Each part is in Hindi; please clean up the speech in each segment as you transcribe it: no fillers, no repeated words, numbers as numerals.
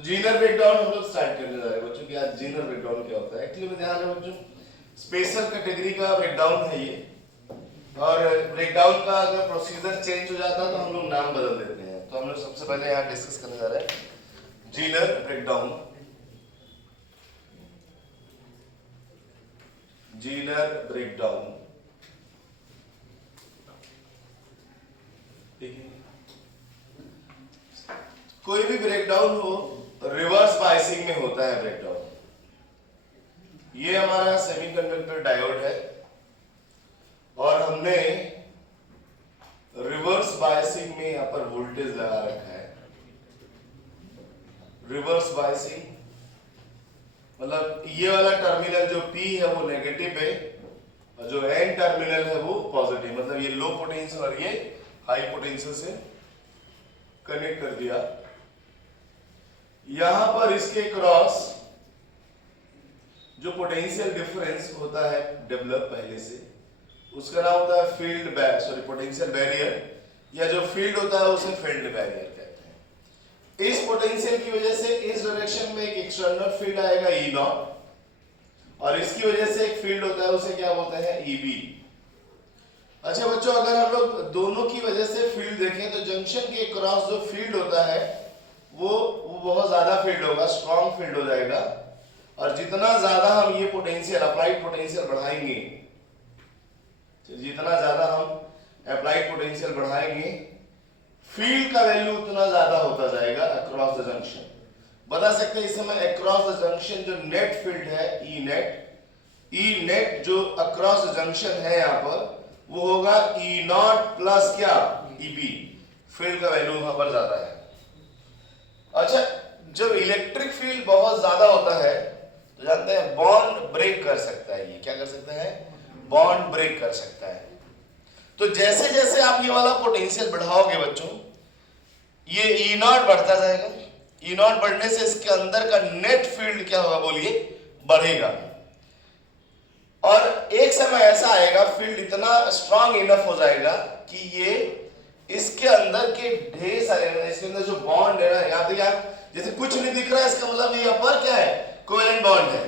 जीनर ब्रेकडाउन हम लोग स्टार्ट करने जा रहे हैं बच्चों कि आज जीनर ब्रेकडाउन क्या होता है। एक्चुअली में ध्यान रहे बच्चों, स्पेशल कैटेगरी का ब्रेकडाउन है ये, और ब्रेकडाउन का अगर प्रोसीजर चेंज हो जाता है तो हम लोग नाम बदल देते हैं। तो हम लोग सबसे पहले यहाँ डिस्कस करने जा रहे हैं जीनर ब्रेकडाउन। जीनर ब्रेकडाउन, ठीक है। कोई भी ब्रेकडाउन हो रिवर्स बायसिंग में होता है ब्रेकडाउन। ये हमारा सेमीकंडक्टर डायोड है और हमने रिवर्स बायसिंग में यहां पर वोल्टेज लगा रखा है। रिवर्स बायसिंग मतलब ये वाला टर्मिनल जो P है वो नेगेटिव है और जो N टर्मिनल है वो पॉजिटिव, मतलब ये लो पोटेंशियल और ये हाई पोटेंशियल से कनेक्ट कर दिया। यहां पर इसके क्रॉस जो पोटेंशियल डिफरेंस होता है डेवलप पहले से, उसका नाम होता है फील्ड पोटेंशियल बैरियर, या जो फील्ड होता है उसे फील्ड बैरियर कहते हैं। इस पोटेंशियल की वजह से इस डायरेक्शन में एक एक्सटर्नल फील्ड आएगा E नॉट, और इसकी वजह से एक फील्ड होता है उसे क्या बोलते हैं EB। अच्छा बच्चों, अगर हम लोग दोनों की वजह से फील्ड देखें तो जंक्शन के क्रॉस जो फील्ड होता है वो बहुत ज्यादा फील्ड होगा, स्ट्रॉन्ग फील्ड हो जाएगा। और जितना ज्यादा हम ये पोटेंशियल अप्लाइड पोटेंशियल बढ़ाएंगे, जितना ज्यादा हम अप्लाइड पोटेंशियल बढ़ाएंगे फील्ड का वैल्यू उतना ज्यादा होता जाएगा अक्रॉस द जंक्शन। बता सकते हैं इस समय अक्रॉस द जंक्शन जो नेट फील्ड है ई नेट जो अक्रॉस द जंक्शन है यहाँ पर वो होगा E नॉट प्लस क्या EB। फील्ड का वैल्यू वहां पर ज्यादा है। अच्छा, जब इलेक्ट्रिक फील्ड बहुत ज्यादा होता है तो जानते हैं बॉन्ड ब्रेक कर सकता है। ये क्या कर सकता है? बॉन्ड ब्रेक कर सकता है। तो जैसे जैसे आप ये वाला पोटेंशियल बढ़ाओगे बच्चों, ये E नॉट बढ़ता जाएगा। E नॉट बढ़ने से इसके अंदर का नेट फील्ड क्या होगा बोलिए? बढ़ेगा। और एक समय ऐसा आएगा फील्ड इतना स्ट्रांग इनफ हो जाएगा कि ये इसके अंदर के ढेर सारे, इसके अंदर जो बॉन्ड है ना, यहाँ देखिए आप, जैसे कुछ नहीं दिख रहा है इसका मतलब ये पर क्या है? कोवेलेंट बॉन्ड है।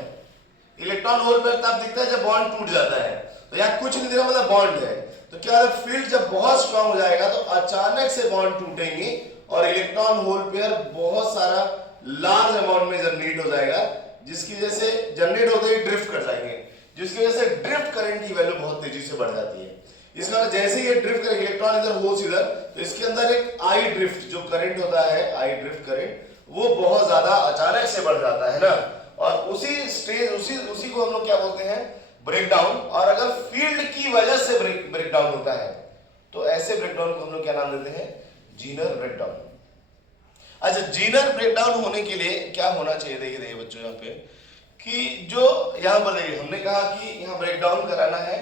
इलेक्ट्रॉन होल पेयर तब दिखता है जब बॉन्ड टूट जाता है, तो यहाँ कुछ नहीं दिख रहा मतलब बॉन्ड है। तो क्या है, फील्ड जब बहुत स्ट्रांग हो जाएगा तो अचानक से बॉन्ड टूटेंगे और इलेक्ट्रॉन होल पेयर बहुत सारा लार्ज अमाउंट में जनरेट हो जाएगा, जिसकी वजह से जनरेट होते ही ड्रिफ्ट कर जाएंगे, जिसकी वजह से ड्रिफ्ट करंट की वैल्यू बहुत तेजी से बढ़ जाती है। इसका जैसे ये ड्रिफ्ट करेंगे इलेक्ट्रॉन इधर होस इधर, तो इसके अंदर एक आई ड्रिफ्ट जो करंट होता है, आई ड्रिफ्ट करंट, वो बहुत ज्यादा अचानक से बढ़ जाता है ना। और उसी स्टेज उसी को हम लोग क्या बोलते हैं? ब्रेकडाउन। और अगर फील्ड की वजह से ब्रेकडाउन होता है तो ऐसे ब्रेकडाउन को हम लोग क्या नाम देते हैं? Zener breakdown. अच्छा, जीनर ब्रेकडाउन होने के लिए क्या होना चाहिए? देखिए बच्चों यहाँ पे कि जो यहाँ पर देखिए हमने कहा कि यहाँ ब्रेकडाउन कराना है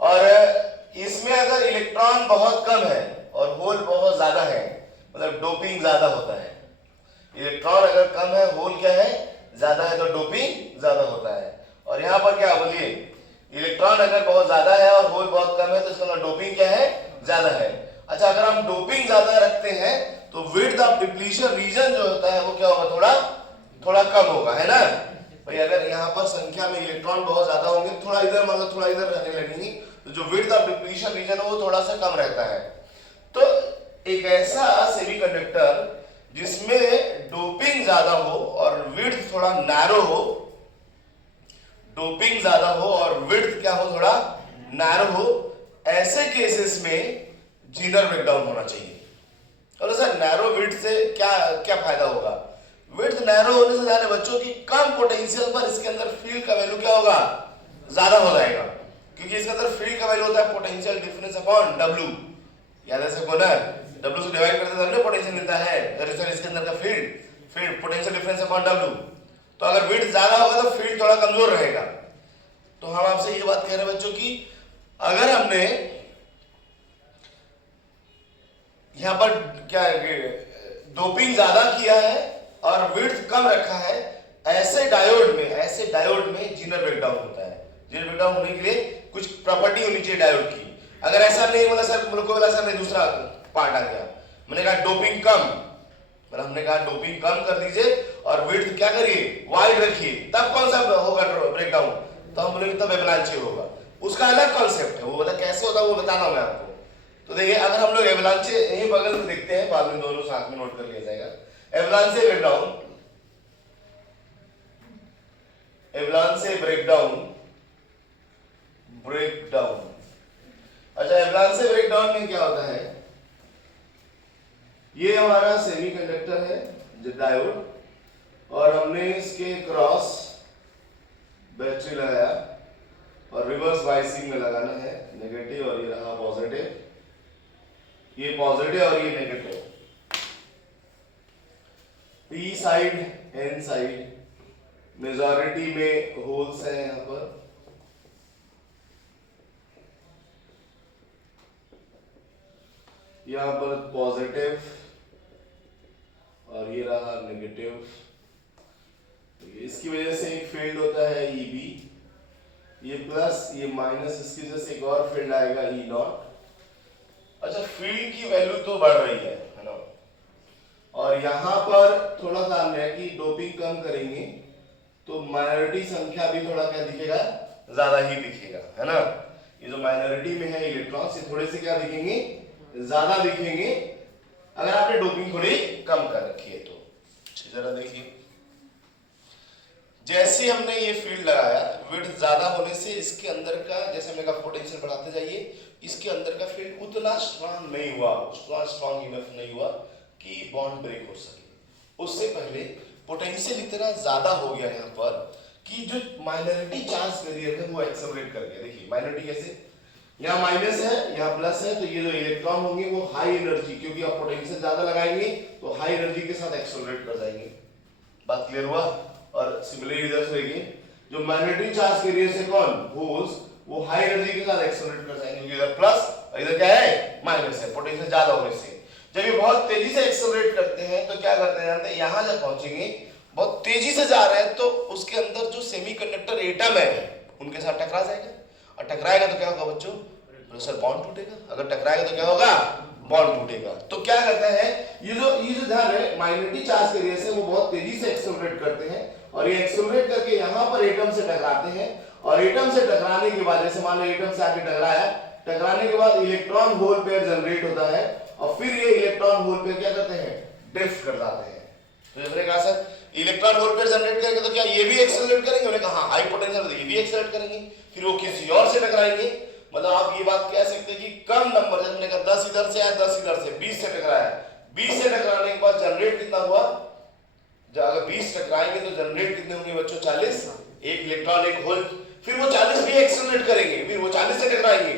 और इसमें अगर इलेक्ट्रॉन बहुत कम है और होल बहुत ज्यादा है, मतलब डोपिंग ज्यादा होता है। इलेक्ट्रॉन अगर कम है, होल क्या है? ज्यादा है, तो डोपिंग ज्यादा होता है। और यहाँ पर क्या बोलिए, इलेक्ट्रॉन अगर बहुत ज्यादा है और होल बहुत कम है तो इसका डोपिंग क्या है? ज्यादा है। अच्छा, अगर हम डोपिंग ज्यादा रखते हैं तो विड्थ ऑफ डिप्लीशन रीजन जो होता है वो क्या होगा? थोड़ा कम होगा, है ना भाई। अगर यहाँ पर संख्या में इलेक्ट्रॉन बहुत ज्यादा होंगे, थोड़ा इधर मतलब थोड़ा इधर रहने लगेंगी, तो जो विड्थ ऑफ डिप्लीशन रीजन है वो थोड़ा सा कम रहता है। तो एक ऐसा सेमीकंडक्टर जिसमें डोपिंग ज्यादा हो और विड्थ थोड़ा नैरो हो, डोपिंग ज्यादा हो और विड्थ क्या हो? थोड़ा नैरो हो, ऐसे केसेस में जीनर ब्रेकडाउन होना चाहिए। और सर नैरो विड्थ से क्या फायदा होगा? विड्थ नैरो होने से जाने बच्चों की कम पोटेंशियल पर इसके अंदर फील्ड का वैल्यू क्या होगा? ज्यादा हो जाएगा, क्योंकि इसके अंदर फील्ड का वैल्यू होता है पोटेंशियल डिफरेंस अपॉन W। याद है सबको ना, W से डिवाइड करते हैं तब पोटेंशियल मिलता है। सर इसके अंदर का field potential difference upon W। तो अगर विड्थ ज्यादा होगा तो फील्ड थोड़ा कमजोर रहेगा। तो हम आपसे ये बात कह रहे हैं बच्चों की अगर हमने यहां पर क्या डोपिंग ज्यादा किया है और विड्थ कम रखा है, ऐसे डायोड में जीनर ब्रेकडाउन होता है। जीनर ब्रेकडाउन होने के लिए कुछ प्रॉपर्टी होनी चाहिए डायोड की। अगर ऐसा नहीं बोला सर, को बोला सर नहीं, दूसरा पार्ट आ गया, मैंने कहा डोपिंग कम, मतलब हमने कहा डोपिंग कम कर दीजिए और विड्थ क्या करिए वाइड रखिए, तब कौन सा होगा ब्रेकडाउन, तो हम बोलेंगे तब एवलांचे होगा। उसका अलग कॉन्सेप्ट है, वो बता कैसे होता है वो बता रहा हूं मैं आपको। तो देखिए अगर हम लोग एवलांचे यही बगल में देखते हैं, बाद में दोनों साथ में नोट कर लिया जाएगा। एवलांचे ब्रेकडाउन, एवलांचे ब्रेकडाउन, ब्रेकडाउन। अच्छा, एवलांचे ब्रेकडाउन में क्या होता है, ये हमारा सेमीकंडक्टर है जो डायोड, और हमने इसके क्रॉस बैटरी लगाया और रिवर्स बाइसिंग में लगाना है नेगेटिव, और ये रहा पॉजिटिव, ये पॉजिटिव और ये negative. P side N side, majority में होल्स है यहां पर, यहां पर पॉजिटिव और ये रहा नेगेटिव। इसकी वजह से एक फील्ड होता है EB, ये प्लस ये माइनस, इसकी वजह से एक और फील्ड आएगा E नॉट। अच्छा, फील्ड की वैल्यू तो बढ़ रही है ना, और यहां पर थोड़ा सा है कि डोपिंग कम करेंगे तो माइनॉरिटी संख्या भी थोड़ा क्या दिखेगा, ज्यादा ही दिखेगा, है ना। ये जो माइनॉरिटी में है इलेक्ट्रॉन्स, ये थोड़े से क्या दिखेंगे, ज्यादा दिखेंगे अगर आपने डोपिंग थोड़ी कम कर रखी है तो। जरा देखिए, जैसे हमने ये फील्ड लगाया, विड्थ ज्यादा होने से इसके अंदर का, जैसे हमने कहा पोटेंशियल बढ़ाते जाइए, इसके अंदर का फील्ड उतना स्ट्रांग नहीं हुआ, उतना स्ट्रांग इनफ नहीं हुआ कि बॉन्ड ब्रेक हो सके। उससे पहले पोटेंशियल इतना ज्यादा हो गया यहाँ पर कि जो माइनॉरिटी चार्ज कैरियर है वो एक्सेलरेट कर गया। देखिए माइनॉरिटी कैसे, यहाँ माइनस है यहाँ प्लस है, तो ये जो इलेक्ट्रॉन होंगे वो हाई एनर्जी, क्योंकि आप पोटेंशियल ज्यादा लगाएंगे तो हाई एनर्जी के साथ एक्सेलरेट कर जाएंगे। बात क्लियर हुआ। और सिमिलरली इधर से देखिए, जो मैग्नेटिक चार्ज कैरियर से कौन होल्स, वो हाई एनर्जी के साथ एक्सेलरेट कर जाएंगे, क्योंकि इधर प्लस और इधर क्या है माइनस है, पोटेंशियल ज्यादा होने से। जब ये बहुत तेजी से एक्सेलरेट करते हैं तो क्या करते हैं जानते हैं, यहां जब पहुंचेंगे बहुत तेजी से जा रहे हैं तो उसके अंदर जो सेमीकंडक्टर एटम है उनके साथ टकरा जाएगा, और टकराएगा तो क्या होगा बच्चों, प्रेशर बॉन्ड टूटेगा। अगर टकराएगा तो क्या होगा, बॉन्ड टूटेगा। तो क्या करता है, ये जो ध्यान है मैग्नेटिक चार्ज कैरियर से वो बहुत तेजी से एक्सेलरेट करते हैं, और ये एक्सेलरेट करके यहाँ पर एटम से टकराते हैं, और एटम से टकराने के बाद, जैसे मान लो एटम से आके टकराया, टकराने के बाद इलेक्ट्रॉन होल पेयर जनरेट होता है, और फिर ये इलेक्ट्रॉन होल पेयर क्या करते हैं, ड्रिफ्ट कर जाते हैं। तो जैसे कहा sir electron hole pair generate करेंगे तो क्या ये भी एक्सेलरेट करेंगे, उन्होंने कहा हाई पोटेंशियल ये भी एक्सेलरेट करेंगे, फिर वो किसी और से टकराएंगे। मतलब आप ये बात कह सकते हैं कि कम नंबर, जैसे मैंने कहा 10 इधर से आया, 10 इधर से, 20 से टकराया, 20 से टकराने के बाद जनरेट कितना हुआ, अगर 20 टकराएंगे तो जनरेट कितने होंगे बच्चों, 40, एक इलेक्ट्रॉन एक होल, फिर वो 40 भी एक्सेलरेट करेंगे, फिर वो 40 से टकराएंगे।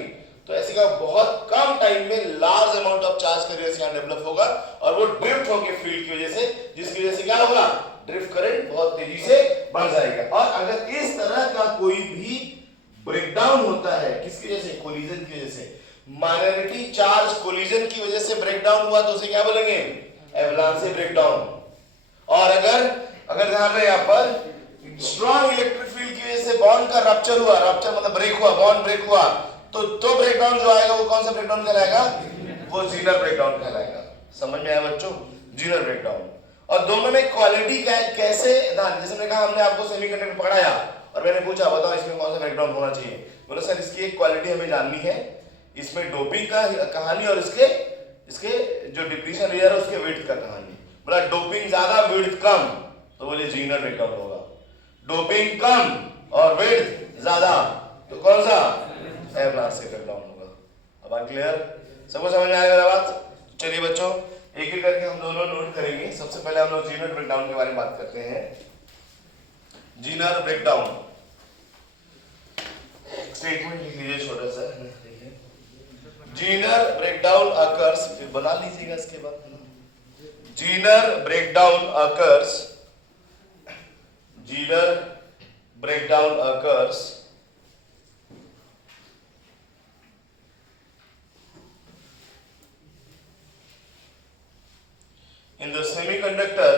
तो ऐसे का बहुत कम टाइम में large amount of charge carriers यहां डेवलप होगा, और वो ड्रिफ्ट होंगे फील्ड की वजह से, जिसकी वजह से क्या होगा, ड्रिफ्ट करंट बहुत तेजी से बढ़ जाएगा। और अगर इस तरह का कोई भी ब्रेकडाउन होता है, किसकी वजह से, कोलिजन की वजह से, माइनॉरिटी चार्ज कोलिजन की वजह से ब्रेकडाउन हुआ तो उसे क्या बोलेंगे, एवलांचे ब्रेकडाउन। और अगर ध्यान रहे यहाँ पर स्ट्रॉन्ग इलेक्ट्रिक फील्ड की वजह से बॉन्ड का रप्चर हुआ, रप्चर मतलब ब्रेक हुआ, बॉन्ड ब्रेक हुआ, तो ब्रेकडाउन जो आएगा वो कौन सा ब्रेकडाउन कहलाएगा, वो जीनर ब्रेकडाउन कहलाएगा। समझ में आया बच्चों, जीनर ब्रेकडाउन। और दोनों में क्वालिटी कैसे, जैसे मैंने कहा हमने आपको सेमीकंडक्टर पढ़ाया और मैंने पूछा बताओ इसमें कौन सा ब्रेकडाउन होना चाहिए, बोले सर इसकी एक क्वालिटी हमें जाननी है, इसमें डोपिंग का कहानी और इसके जो डिप्लीशन रेयर है उसके वेट का कहानी। बोला डोपिंग ज्यादा विड्थ कम, तो बोले जीनर ब्रेकडाउन होगा, डोपिंग कम और विड्थ ज्यादा तो कौन सा, एवलांचे ब्रेकडाउन होगा। अब बात क्लियर, सबको समझ में आएगा बात। चलिए बच्चों एक एक करके हम दोनों नोट करेंगे। सबसे पहले हम लोग जीनर ब्रेकडाउन के बारे में बात करते हैं। जीनर ब्रेकडाउन, स्टेटमेंट लिख लीजिए छोटा सा, जीनर ब्रेकडाउन अकर्स, फिर बना लीजिएगा इसके बाद। Zener breakdown occurs, Zener breakdown occurs in the semiconductor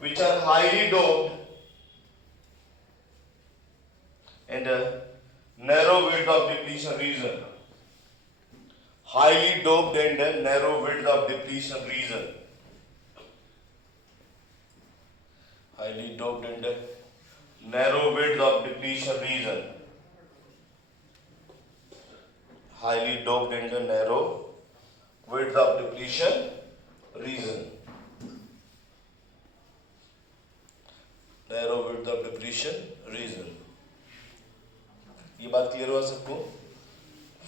which are highly doped and a narrow width of depletion region, highly doped and a narrow width of depletion region. highly doped in the narrow width of depletion region, highly doped in the narrow width of depletion region, narrow width of depletion region. ये बात क्लियर हुआ सबको?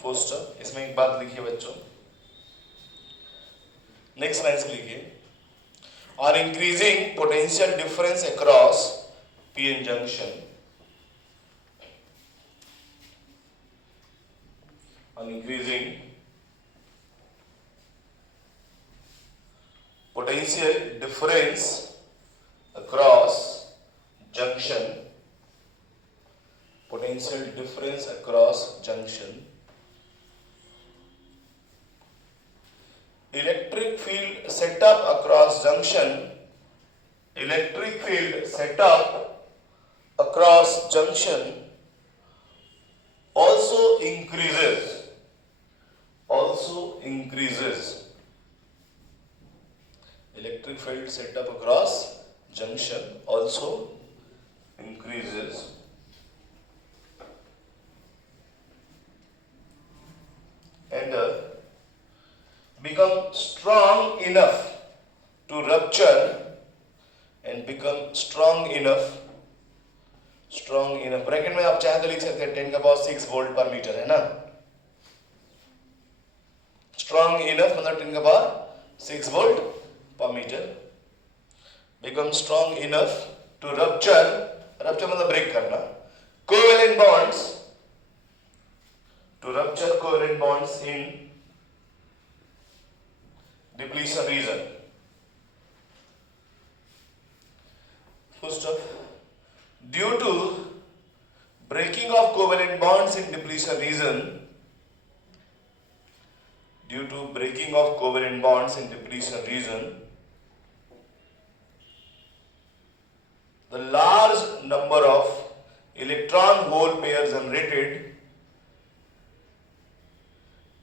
फोस्टर, इसमें एक बात लिखिए बच्चों, नेक्स्ट लाइन से लिखिए, on increasing potential difference across p-n junction, on increasing potential difference across junction, potential difference across junction, electric field setup across junction, electric field setup across junction also increases, electric field setup across junction also increases, and become strong enough to rupture, and become strong enough, bracket में आप चाहे तो लिख सकते हैं 10 का पावर 6 वोल्ट पर मीटर, है ना? स्ट्रॉन्ग इनफ मतलब 10 का power 6 volt per meter, become strong enough to rupture, rupture मतलब ब्रेक करना, covalent bonds, to rupture covalent bonds in depletion region. First off, due to breaking of covalent bonds in depletion region, due to breaking of covalent bonds in depletion region, the large number of electron hole pair generated,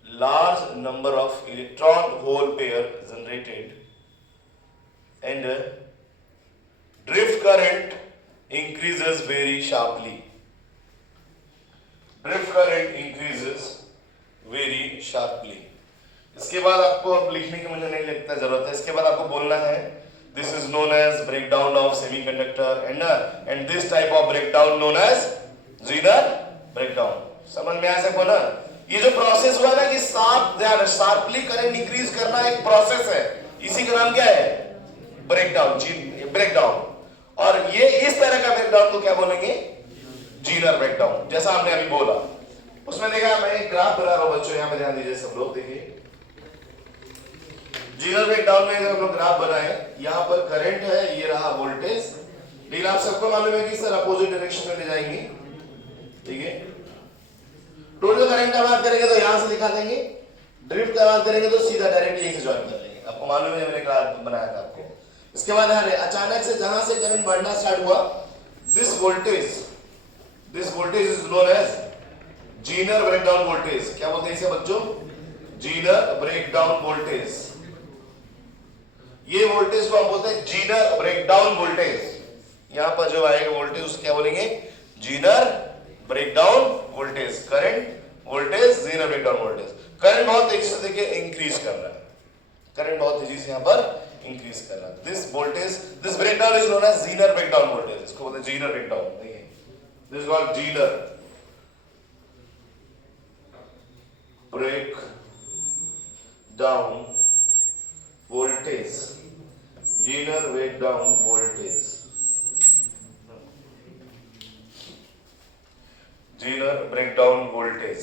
large number of electron hole pair generated, and drift current increases very sharply, drift current increases very sharply. इसके बाद आपको अब लिखने की मुझे नहीं लगता जरूरत है, इसके बाद आपको बोलना है this is known as breakdown of semiconductor, and this type of breakdown known as Zener breakdown. समझ में आ सको ना? ये जो प्रोसेस हुआ ना कि शार्पली करंट इंक्रीज करना एक प्रोसेस है, इसी का नाम क्या है? Breakdown, breakdown. और ये इस तरह का ब्रेकडाउन को क्या बोलेंगे? जीनर ब्रेकडाउन, जैसा हमने अभी बोला। उसमें देखा, मैं एक ग्राफ बना रहा हूं बच्चों, यहां पे ध्यान दीजिए सब लोग, देखिए जीनर ब्रेकडाउन में हम लोग ग्राफ बनाए, यहां पर करंट है, ये रहा वोल्टेज, लेकिन आप सबको मालूम है कि सर अपोजिट डायरेक्शन में ले जाएंगे, ठीक है? टोटल करंट का बात करेंगे तो यहां से दिखा देंगे, ड्रिफ्ट का बात करेंगे तो सीधा डायरेक्ट यहीं से ज्वाइन कर लेंगे, आपको मालूम है, मैंने ग्राफ बनाया था आपको। इसके बाद अचानक से जहां से करंट बढ़ना स्टार्ट हुआ, this voltage is known as Zener breakdown voltage. क्या बोलते हैं इसे बच्चों? Zener breakdown voltage. ये वोल्टेज को हम बोलते हैं जीनर ब्रेकडाउन वोल्टेज। यहां पर जो आएगा वोल्टेज उसको क्या बोलेंगे? Zener breakdown voltage. Current voltage, Zener breakdown voltage. Current बहुत तेजी से देखिए इंक्रीज कर रहा है, करंट बहुत तेजी से यहां पर इंक्रीज कर रहा है। This voltage, this breakdown is known as Zener breakdown voltage. इसको बोलते हैं जीनर ब्रेकडाउन। देखिए, this is called Zener break down voltage, Zener breakdown voltage, Zener breakdown voltage.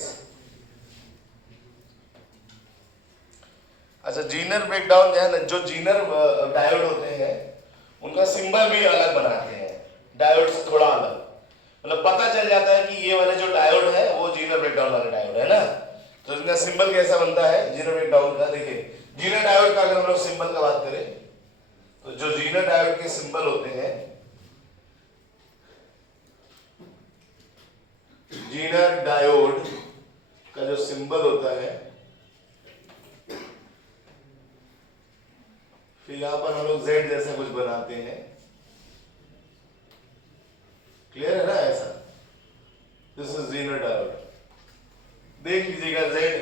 अच्छा, जीनर ब्रेकडाउन जो है ना, जो जीनर डायोड होते हैं उनका सिंबल भी अलग बनाते हैं, डायोड से थोड़ा अलग, मतलब पता चल जाता है कि ये वाले जो डायोड है वो जीनर ब्रेकडाउन वाला डायोड है ना। तो इनका सिंबल कैसा बनता है जीनर ब्रेकडाउन का? देखिए, जीनर डायोड का अगर हम लोग सिंबल का बात करें तो जो जीनर डायोड के सिंबल होते हैं, जीनर डायोड का जो सिंबल होता है, फिर यहां पर हम लोग Z जैसा कुछ बनाते हैं, क्लियर है ना ऐसा? This is Zener diode. देख लीजिएगा जेड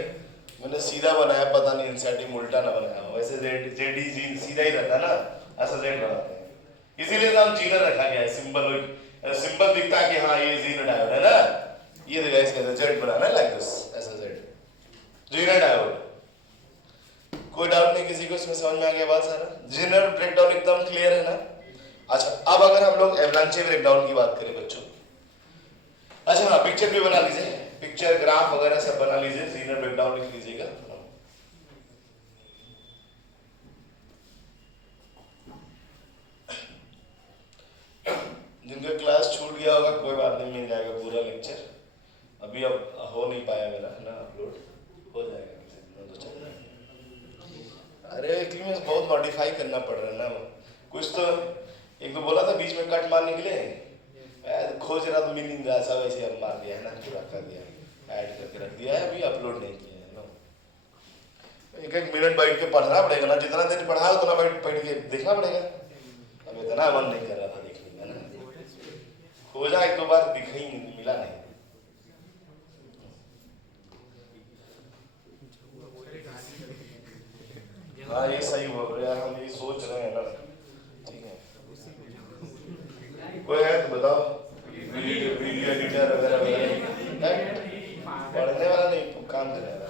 मैंने सीधा बनाया, पता नहीं इंसर्टिंग उल्टा ना बनाया हो, वैसे जेड जेड ही जी सीधा ही रहता ना, ऐसा जेड बनाते हैं, इसीलिए नाम जीनर रखा गया है। सिंबल दिखता है कि हाँ ये जीनर डायोड है ना, ये देखा इसके अंदर जेड बनाना लाइक दिस, ऐसा जेड जीनर डायोड। कोई डाउट नहीं किसी को, इसमें समझ में आ गया बात सारा? जीनर ब्रेकडाउन एकदम क्लियर है ना? अच्छा अब अगर हम लोग एवलांचे ब्रेकडाउन की बात करें बच्चों, अच्छा हाँ पिक्चर भी बना लीजिए, पिक्चर ग्राफ वगैरह सब बना लीजिए, जीनर ब्रेकडाउन लिख लीजिएगा। जिनका क्लास छूट गया होगा कोई बात नहीं, मिल जाएगा पूरा लेक्चर। अभी अब हो नहीं पाया मेरा ना अपलोड, हो जाएगा तो चल जाएगा। अरे एक्चुअली में बहुत मॉडिफाई करना पड़ रहा है ना, कुछ तो एक तो बोला था बीच में कट मारने के लिए, खोज रहा तो मिल नहीं रहा, सब ऐसे अब मार दिया है ना, पूरा कर दिया, ऐड करके रख दिया है, अभी अपलोड नहीं किया है ना। एक एक मिनट बैठ के पढ़ना पड़ेगा ना, जितना देर पढ़ा उतना बैठ के देखना पड़ेगा। अब इतना मन नहीं कर रहा था देखने का ना, खोजा एक दो बार दिखा ही नहीं, मिला नहीं। हाँ ये सही बोल रहे यार, हम ये सोच रहे हैं ना, ठीक है कोई है तो बताओ, वीडियो एडिटर वगैरह वगैरह, पढ़ने वाला नहीं काम करने वाला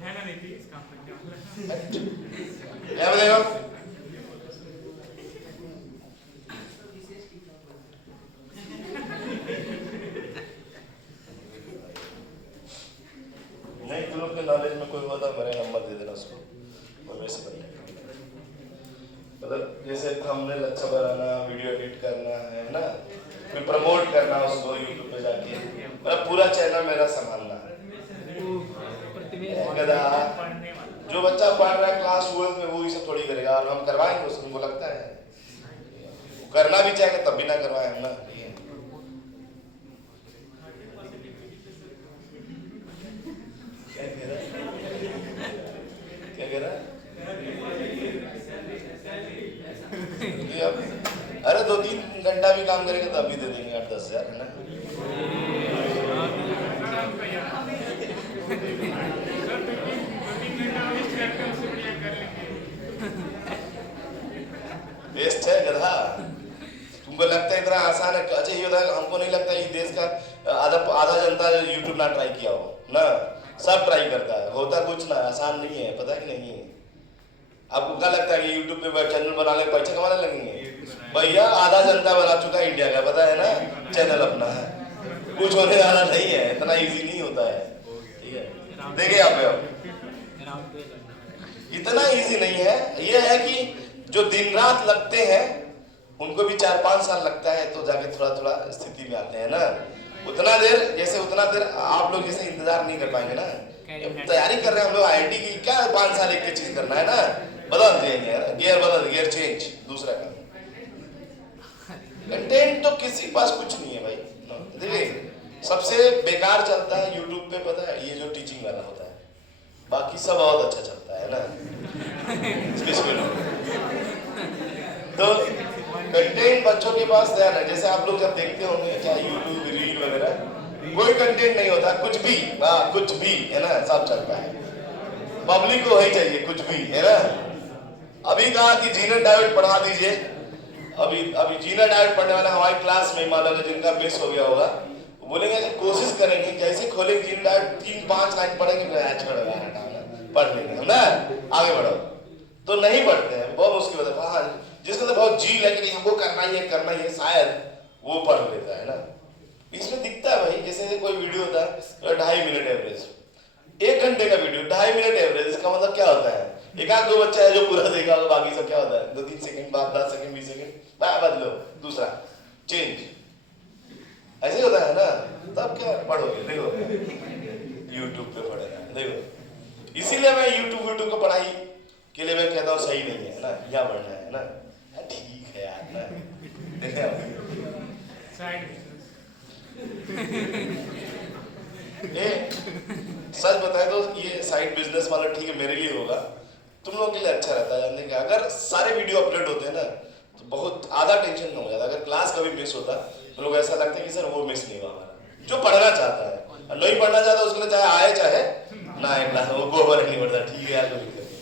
है ना, नीतीश काम करने वाला क्या बोलेगा? नहीं तुम लोग के नॉलेज में कोई होता मेरा नंबर दे देना उसको, और वैसे बढ़िया मतलब जैसे थंबनेल अच्छा बनाना, वीडियो एडिट करना है ना, फिर प्रमोट करना उसको यूट्यूब पे जाके, मतलब पूरा चैनल मेरा संभालना है। जो बच्चा पढ़ रहा है क्लास 12 में वो ये सब थोड़ी करेगा, और हम करवाएंगे उसको लगता है, करना भी चाहेगा तब भी ना करवाए हम ना। क्या कह रहा है? अरे 2-3 घंटा भी काम करेंगे तब भी दे देंगे 8-10 हजार है ना। वेस्ट है गधा, तुमको लगता है इतना आसान है? अच्छा ये होता है, हमको नहीं लगता ये देश का आधा जनता यूट्यूब ना ट्राई किया हो ना, सब ट्राई करता है, होता कुछ ना, आसान नहीं है, पता कि नहीं है? आपको क्या लगता है कि यूट्यूब पे चैनल बनाने पैसे कमाने लगेंगे? भैया आधा जनता बना चुका है इंडिया का, पता है ना, चैनल अपना है, कुछ होने वाला नहीं है, इतना इजी नहीं होता है, ठीक है? देखिए आप इतना इजी नहीं है, ये है कि जो दिन रात लगते हैं उनको भी 4-5 साल लगता है, तो जाके थोड़ा थोड़ा स्थिति में आते हैं ना। उतना देर आप लोग जैसे इंतजार नहीं कर पाएंगे ना, तैयारी कर रहे हैं हम लोग IIT की, क्या 5 साल एक चीज करना है ना, बदल देंगे गियर चेंज, दूसरा काम। कंटेंट तो किसी पास कुछ नहीं है भाई, देखिए सबसे बेकार चलता है यूट्यूब पे पता है, ये जो टीचिंग वाला होता है, बाकी सब बहुत अच्छा चलता है ना। तो कंटेंट बच्चों के पास तैयार है, जैसे आप लोग जब देखते होंगे चाहे यूट्यूब रील वगैरह, कोई कंटेंट नहीं होता, कुछ भी है ना, सब चलता है, पब्लिक को वही चाहिए, कुछ भी है ना। अभी कहा कि जीनर डायोड पढ़ा दीजिए, अभी जीनर डायोड पढ़ने वाला हमारी क्लास में मान लो जिनका मिस हो गया होगा, बोलेंगे कोशिश करेंगे, जैसे खोलेंगे जीनर डायोड 3-5 लाइन पढ़ेंगे, पढ़ लेंगे हम ना, आगे बढ़ो, तो नहीं पढ़ते हैं, बहुत मुश्किल होता है। हाँ जिसको तो बहुत जी लगे हमको करना ही है, शायद वो पढ़ लेता है ना। इसमें दिखता है भाई, जैसे कोई वीडियो होता है 2.5 मिनट एवरेज, 1 घंटे का वीडियो 2.5 मिनट एवरेज, इसका मतलब क्या होता है? एक आध दो बच्चा है जो पूरा देखा होगा, बाकी सब क्या होता है 2-3 सेकंड बाद 10 सेकंड 20 सेकंड बदलो, दूसरा चेंज, ऐसे होता है ना। तब क्या पढ़ोगे? देखो यूट्यूब पे पढ़ेगा, देखो इसीलिए मैं यूट्यूब को पढ़ाई के लिए मैं कहता हूँ सही नहीं है ना, यहाँ बढ़ना है ना, ठीक है यार ना, सच बताए तो ये साइड बिजनेस वाला ठीक है मेरे लिए होगा, तुम लोगों के लिए अच्छा रहता है जानने का। अगर सारे वीडियो अपलोड होते हैं ना तो बहुत आधा टेंशन कम हो जाता। अगर क्लास कभी मिस होता तो लोग ऐसा लगता है कि सर वो मिस नहीं हुआ हमारा, जो पढ़ना चाहता है। और नहीं पढ़ना चाहता उसके लिए चाहे आए चाहे ना आए क्लास, वो गोबर नहीं पड़ता। ठीक है यार, कोई दिक्कत नहीं।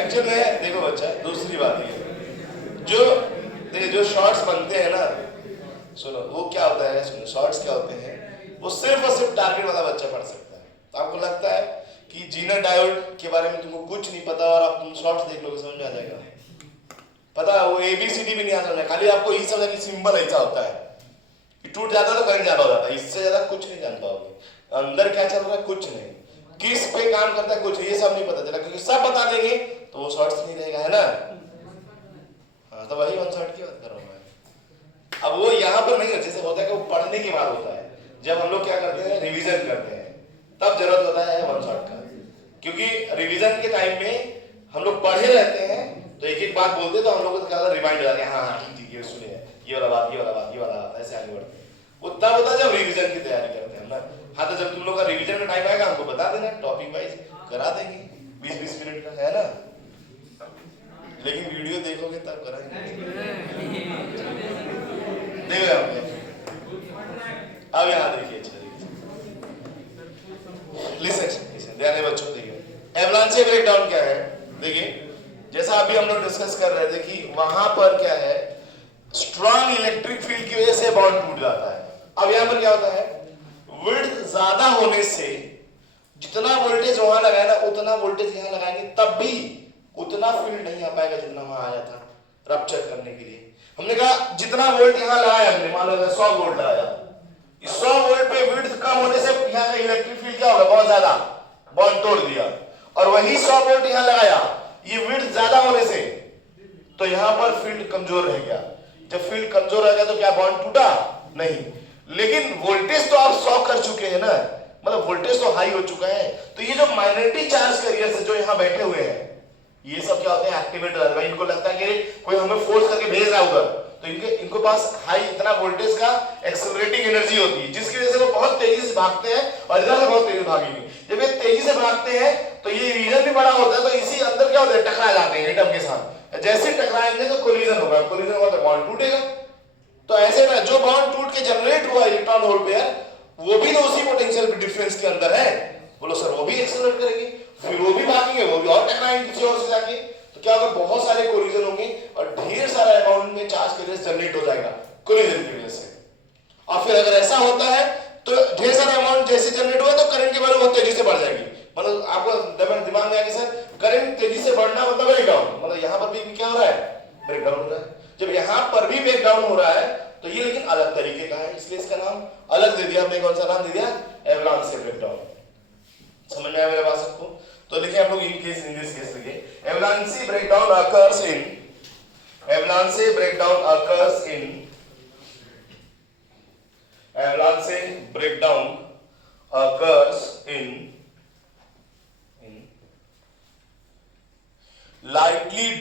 एक्चुअल में देखो बच्चा, दूसरी बात ये जो शॉर्ट्स बनते हैं ना, सुनो वो क्या होता है, सुनो शॉर्ट्स क्या होते हैं, वो सिर्फ और सिर्फ टारगेट वाला बच्चा पढ़ सकता है। तो आपको लगता है कि जीनर डायोड के बारे में तुमको कुछ नहीं पता और आप तुम शॉर्ट्स देख लोगे समझ में आ जाएगा? पता है वो ABCD भी नहीं आ समझ, खाली आपको ये समझ कि सिंबल ऐसा होता है कि टूट जाता है तो करंट ज्यादा हो जाता है, इससे ज्यादा कुछ नहीं जान पाओगे। अंदर क्या चल रहा है कुछ नहीं, किस पे काम करता है कुछ, ये सब नहीं पता चला, क्योंकि सब बता देंगे तो वो शॉर्ट्स नहीं रहेगा, है ना? हाँ, तो वही वन शॉट की बात कर रहा हूँ मैं। अब वो यहाँ पर नहीं, जैसे होता है कि वो पढ़ने के बाद होता है, जब हम लोग क्या करते हैं रिवीजन करते हैं, तब जरूरत होता है वन शॉट का। क्योंकि रिवीजन के टाइम में हम लोग पढ़े रहते हैं तो एक एक बात बोलते तो हम लोग को क्या रिमाइंड हो जाता है, हाँ हाँ ठीक ये सुने, ये वाला बात, ये वाला बात, ये वाला बात, ऐसे आगे बढ़ते हैं। वो तब होता है जब रिवीजन की तैयारी करते हैं ना। हाँ, तो जब तुम लोग का रिवीजन का टाइम आएगा हमको बता देना, टॉपिक वाइज करा देंगे 20-20 मिनट का, है ना? लेकिन वीडियो देखोगे तब कराएंगे। देखो अब यहाँ देखिए, अच्छा लिसन ध्यान है बच्चों, देखिए एवलांचे ब्रेकडाउन क्या है। देखिए जैसा अभी हम लोग डिस्कस कर रहे थे कि वहां पर क्या है, स्ट्रॉन्ग इलेक्ट्रिक फील्ड की वजह से बॉन्ड टूट जाता है। अब यहाँ पर क्या होता है, विड्थ ज्यादा होने से जितना वोल्टेज वहां लगाए ना उतना वोल्टेज यहाँ लगाएंगे तब भी उतना फील्ड नहीं आ पाएगा जितना वहां आया था रप्चर करने के लिए। हमने कहा जितना वोल्ट यहाँ लगाया हमने, मान लो 100 वोल्ट लगाया, 100 वोल्ट पे विड्थ कम होने से यहाँ का इलेक्ट्रिक फील्ड क्या होगा, बहुत ज्यादा, बॉन्ड तोड़ दिया। और वही 100 वोल्ट यहाँ लगाया, ये विड्थ ज्यादा होने से तो यहाँ पर फील्ड कमजोर रह गया। जब फील्ड कमजोर रह गया तो क्या बॉन्ड टूटा? नहीं। लेकिन वोल्टेज तो आप 100 कर चुके हैं ना, मतलब वोल्टेज तो हाई हो चुका है। तो ये जो माइनॉरिटी चार्ज कैरियर्स है जो यहाँ बैठे हुए हैं, ये सब क्या होते हैं, एक्टिवेटर। भाई इनको लगता है कि कोई हमें फोर्स करके भेज रहा है उधर, तो इनके पास हाई इतना वोल्टेज का एक्सेलरेटिंग एनर्जी होती है, जिसकी वजह से वो बहुत तेजी से भागते हैं और इधर से बहुत तेजी भागेंगे। जब ये तेजी से भागते हैं तो ये रीजन भी बड़ा होता है, तो इसी अंदर क्या होता है, टकरा जाते हैं एटम के साथ। जैसे टकराएंगे तो कोलिजन होगा, कोलिजन होगा तो बॉन्ड टूटेगा। तो ऐसे ना जो बॉन्ड टूट के जनरेट हुआ इलेक्ट्रॉन होल पेयर, वो भी तो उसी पोटेंशियल डिफरेंस के अंदर है। बोलो सर वो भी एक्सेलरेट करेंगे, फिर वो भी भागेंगे, वो भी और टकराएंगे किसी और से जाके, तो क्या होगा, बहुत सारे कोलिजन होंगे और ढेर सारा अमाउंट में चार्ज कैरियर्स जनरेट हो जाएगा कोलिजन की वजह से। और फिर अगर ऐसा होता है तो ढेर सारा अमाउंट जैसे जनरेट हुआ तो करंट की वैल्यू बहुत तेजी से बढ़ जाएगी। मतलब आपको दिमाग में आया कि सर करंट तेजी से बढ़ना मतलब ब्रेकडाउन, मतलब यहाँ पर भी क्या हो रहा है, ब्रेकडाउन हो रहा है। जब यहाँ पर भी ब्रेकडाउन हो रहा है तो ये लेकिन अलग तरीके का है, इसलिए इसका नाम अलग दे दिया हमने। कौन सा नाम दे दिया, एवलांचे ब्रेकडाउन। समझ में आया मेरे बात सबको? तो लिखे हम लोग in case, in this case लिखे avalanche breakdown occurs in, avalanche breakdown occurs in, avalanche breakdown occurs in lightly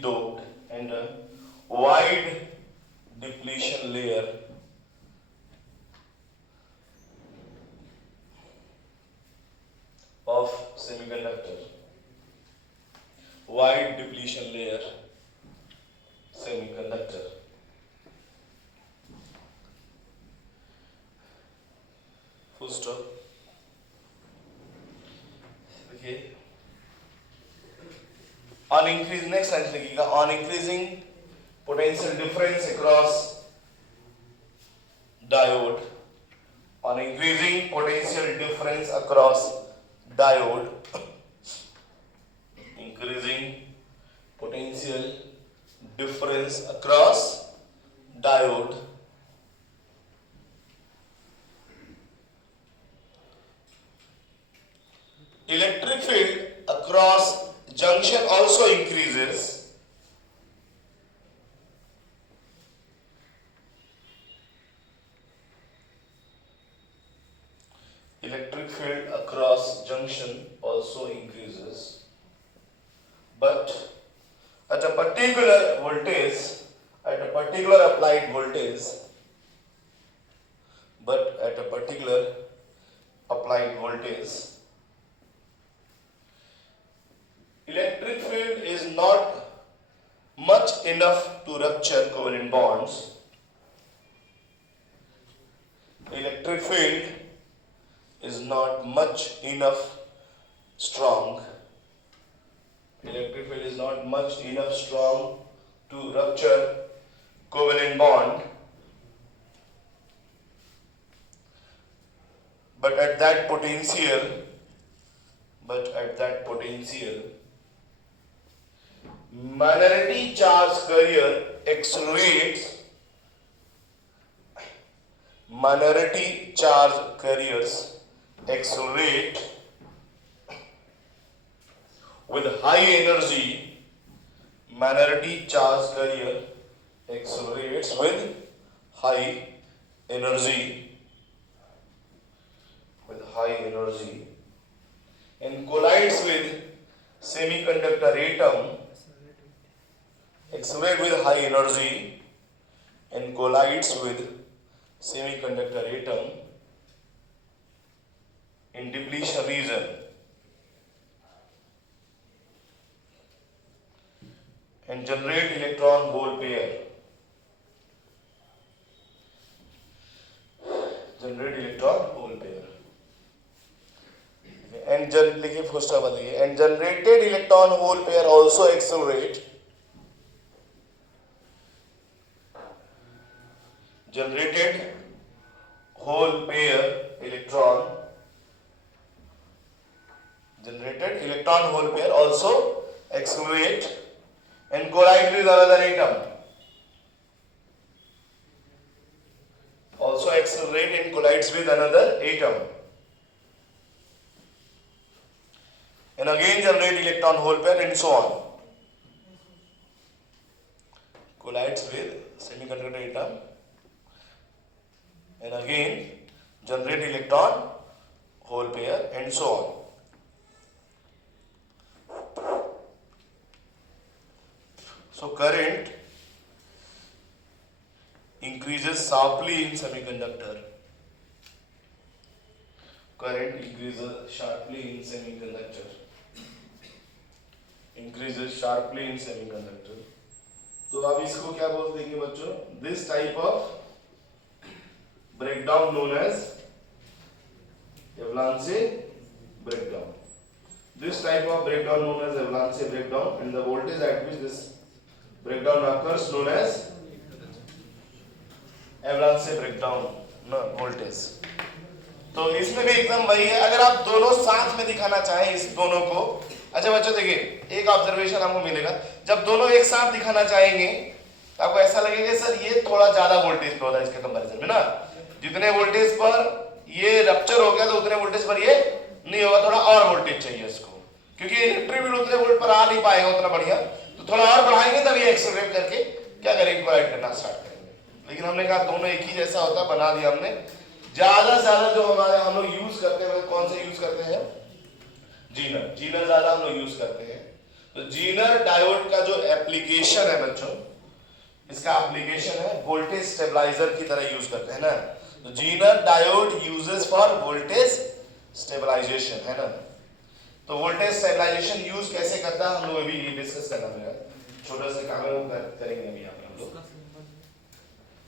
doped and wide depletion layer of semiconductor, wide depletion layer semiconductor. Full stop. Okay. On increase, next sentence लिखिएगा, on increasing potential difference across diode, on increasing potential difference across diode, increasing potential difference across diode, electric field across junction also increases, electric field across junction also increases, but at a particular voltage, at a particular applied voltage, but at a particular applied voltage. Electric field is not much enough to rupture covalent bonds. Electric field is not much enough strong. Electric field is not much enough strong to rupture covalent bond. But at that potential, minority charge carrier accelerates. Minority charge carriers accelerate with high energy. Minority charge carrier accelerates with high energy. And collides with semiconductor atom. Accelerate with high energy and collides with semiconductor atom in depletion region. And generate electron hole pair. And लिखिए फर्स्ट बताइए. And generated electron hole pair also accelerate. Generated hole pair electron also accelerate and collide with another atom. Also accelerate and collides with another atom. And again generate electron hole pair and so on. Collides with semiconductor atom and again generate electron hole pair and so on. So current increases sharply in semiconductor. तो आप इसको क्या बोल देंगे बच्चों? This type of breakdown known as avalanche breakdown. This type of breakdown known as avalanche breakdown, and the voltage at which this breakdown occurs known as avalanche breakdown voltage. तो इसमें भी एकदम वही है. अगर आप दोनों साथ में दिखाना चाहें इस दोनों को, अच्छा बच्चों देखिए एक ऑब्जर्वेशन आपको मिलेगा, जब दोनों एक साथ दिखाना चाहेंगे तो आपको ऐसा लगेगा सर ये थोड़ा ज्यादा वोल्टेज पे होता है इसके कंपैरिजन में ना. जितने वोल्टेज पर ये रप्चर हो गया तो उतने वोल्टेज पर ये नहीं होगा, थोड़ा और वोल्टेज चाहिए इसको, क्योंकि इलेक्ट्रिक फील्ड उतने वोल्ट पर आ नहीं पाएगा उतना बढ़िया, तो थोड़ा और बढ़ाएंगे तब ये एक्सेलरेट करके क्या करेंगे, कोलाइड करना स्टार्ट करेंगे. लेकिन हमने कहा दोनों एक ही जैसा होता, बना दिया हमने. ज्यादा से ज्यादा जो हमारे हम लोग यूज करते हैं, कौन से यूज करते हैं? जीनर ज्यादा हम लोग यूज करते हैं. तो जीनर डायोड का जो एप्लीकेशन है बच्चों, इसका एप्लीकेशन है वोल्टेज स्टेबलाइजर की तरह यूज करते हैं ना. तो Zener diode uses for voltage stabilisation है ना. तो वोल्टेज स्टेबलाइजेशन यूज कैसे करता है हम लोग अभी डिस्कस करना पड़ेगा. छोटा सा काम है वो करेंगे अभी आप लोग.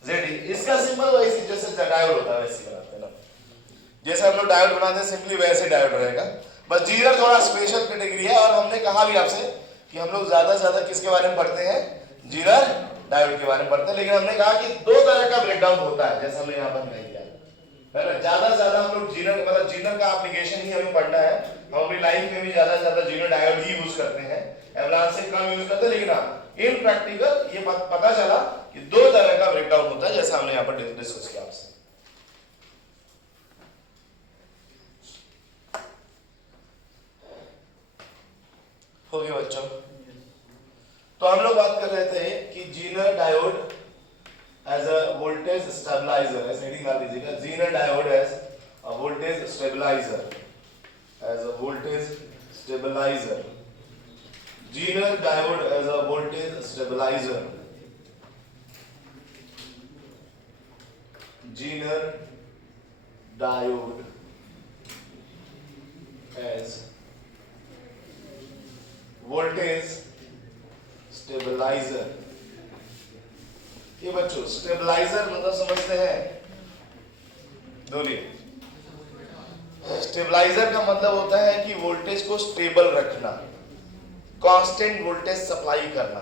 ZE इसका सिंबल वैसे जैसे डायोड होता है वैसे बनाते हैं ना, जैसे हम लोग डायोड बनाते हैं सिंपली वैसे डायोड रहेगा. बस जीनर थोड़ा स्पेशल कैटेगरी है. और हमने कहा भी आपसे कि हम लोग ज्यादा से ज्यादा किसके बारे में पढ़ते हैं? जीनर डायोड के बारे में पढ़ते हैं. लेकिन हमने कहा कि दो तरह का ब्रेकडाउन होता है, जैसे हमने यहाँ पर नहीं किया है ना. ज्यादा से ज्यादा हम लोग जीनर मतलब जीनर का एप्लीकेशन ही हमें पढ़ना है. हम अपनी लाइफ में भी ज्यादा से ज्यादा जीनर डायोड ही यूज करते हैं, एवलांच से कम यूज करते हैं. लेकिन हाँ इन प्रैक्टिकल ये पता चला कि दो तरह का ब्रेकडाउन होता है, जैसा हमने यहाँ पर डिस्कस किया आपसे. हो गया बच्चों. तो हम लोग बात कर रहे थे कि Zener diode as a voltage stabiliser, ऐसे हेडिंग डाल दीजिएगा, Zener diode as a voltage stabiliser, as a voltage stabiliser. Zener diode as a voltage stabiliser. Zener diode as voltage stabiliser. ये बच्चों स्टेबलाइजर मतलब समझते हैं, बोलिए। स्टेबलाइजर का मतलब होता है कि वोल्टेज को स्टेबल रखना, कांस्टेंट वोल्टेज सप्लाई करना।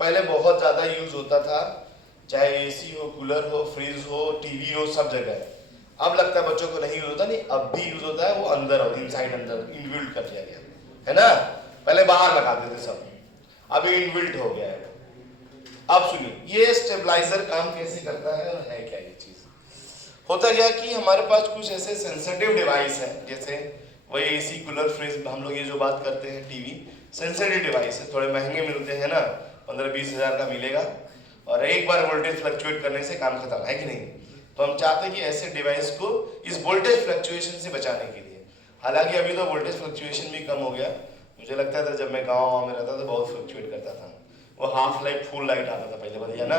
पहले बहुत ज्यादा यूज होता था, चाहे एसी हो, कूलर हो, फ्रिज हो, टीवी हो, सब जगह। अब लगता है बच्चों को नहीं यूज होता, नहीं अब भी यूज होता है, वो अंदर हो, इनसाइड अंदर इनबिल्ट कर दिया गया है ना। पहले बाहर लगाते थे सब, अभी इनबिल्ट हो गया है। अब सुनिए ये स्टेबलाइजर काम कैसे करता है और है क्या ये चीज। होता क्या कि हमारे पास कुछ ऐसे सेंसिटिव डिवाइस है, जैसे वही एसी, कूलर, फ्रिज, हम लोग ये जो बात करते हैं, टीवी, सेंसिटिव डिवाइस है, थोड़े महंगे मिलते हैं ना, 15-20 हजार का मिलेगा, और एक बार वोल्टेज फ्लक्चुएट करने से काम खत्म, है कि नहीं। तो हम चाहते हैं कि ऐसे डिवाइस को इस वोल्टेज फ्लक्चुएशन से बचाने के लिए, हालांकि अभी तो वोल्टेज फ्लक्चुएशन भी कम हो गया। मुझे लगता था जब मैं गाँव में रहता था बहुत फ्लक्चुएट करता था, वो हाफ लाइट फुल लाइट आता था पहले, बढ़िया ना,